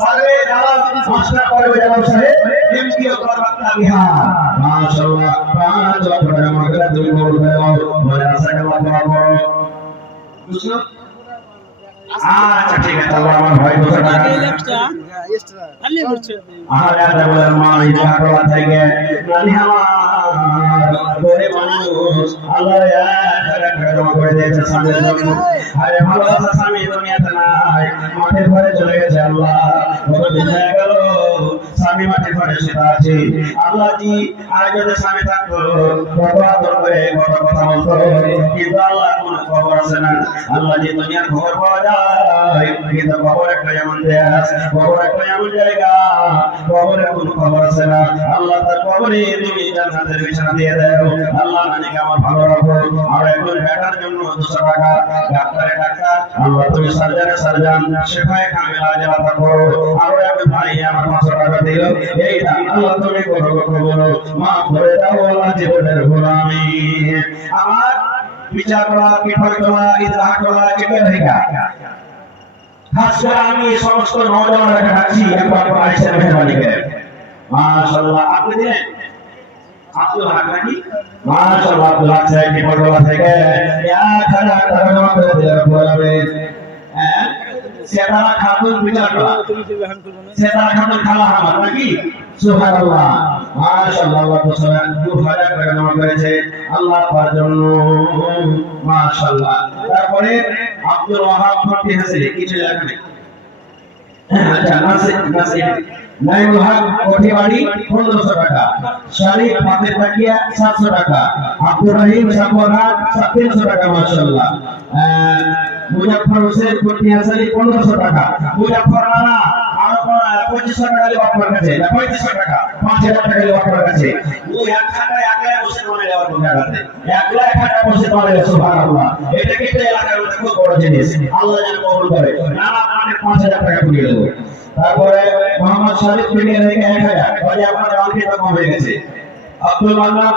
পারভেজ আলম মাস্টার পারভেজ আলম সাহেব এমপিও পরওয়াক্তা বিহার মাশাআল্লাহ 5 লক্ষ টাকা মাগরা তুমি কবুল করে দাও বলে আশা আল্লাহ তোমার বুঝছো আচ্ছা ঠিক আছে আল্লাহ আমার ভাই কত টাকা খালি করছে আরে আরে বলে মা ইচ্ছা করা থেকে মানে আমার বলে মানুষ আল্লাহ টাকা জমা করে দিয়েছে সামনের জন্য আরে ভালোবাসা স্বামী দুনিয়াতে নাই মাঠে ঘরে চলে গেছে আল্লাহ কত দিন হয়ে গেল স্বামী মাঠে ঘরে শুয়ে আছে আল্লাহ জি আর যদি স্বামী থাকতো কত আদর করে কত কথা বলতো কিন্তু আল্লাহ কোনো খবর আছে না আল্লাহ জি দুনিয়ার খবর পাওয়া যায় কিন্তু খবর একটা এমন দেশ খবর একটা এমন জায়গা খবরের কোনো খবর আছে না আল্লাহ তার খবরে তুমি জান্নাতের বিছানা দিয়ে দাও আল্লাহ নানিকে আমার ভালো রাখো আর একজন বেটার জন্য 200 টাকা ডাক্তারে ডাক্তার আল্লাহ তুমি সার্জানে সার্জান শেফায়ে কামিলা জালাতা করো আর একজন ভাই আমার 500 টাকা দিল এই দান আল্লাহ তুমি করো বলো মাফ করে দাও আল্লাহ জীবনের গোলামি আমার বিচার করা বিফল করা ইজলাহ করা কেটে দেখা খাস করে আমি সমস্ত নওজওয়ানদের ডাকছি একবার আয়েশা মেহরবানি করে মাশাআল্লাহ আপনি দিলেন আব্দুল হক নাকি মাশাআল্লাহ আব্দুল হক সাহেব কি বড়লা থেকে খানা টাকা জমা করে দিলেন বলবে হ্যাঁ সেতারা খাতুন বিচার করা সেতারা খাতুন খালা আমার নাকি সুবহানাল্লাহ মাশাআল্লাহ আল্লাহ তাআলা 2000 টাকা জমা করেছে আল্লাহ পার জন্য মাশাআল্লাহ তারপরে আব্দুল ওয়াহাব ফটি হাসিলে কিছু লেখা নেই আচ্ছা নাসির নাইমুল হক কোঠিবাড়ি 1500 টাকা শরীফ ফাতেহ তাকিয়া 700 টাকা আব্দুর রহিম সাকওয়ারহাট 300 টাকা মাশাআল্লাহ মুজাফফর হোসেন কোঠিয়াসালি 1500 টাকা মুজাফফর রানা আর 2500 টাকা লিও আপনার কাছে 3500 টাকা 5000 টাকা লিও আপনার কাছে ওই এক টাকা একলা বসে মানে দেওয়ার কোন জায়গাতে একলা টাকা বসে মানে সুবহানাল্লাহ এটা কিন্তু এলাকার মধ্যে খুব বড় জিনিস আল্লাহ যেন কবুল করে নানা মানে 5000 টাকা দিয়ে দেব তারপরে মোহাম্মদ শরীফ থেকে 1000 ওই আপনাদের অঙ্কিত কমে গেছে আব্দুল মান্নান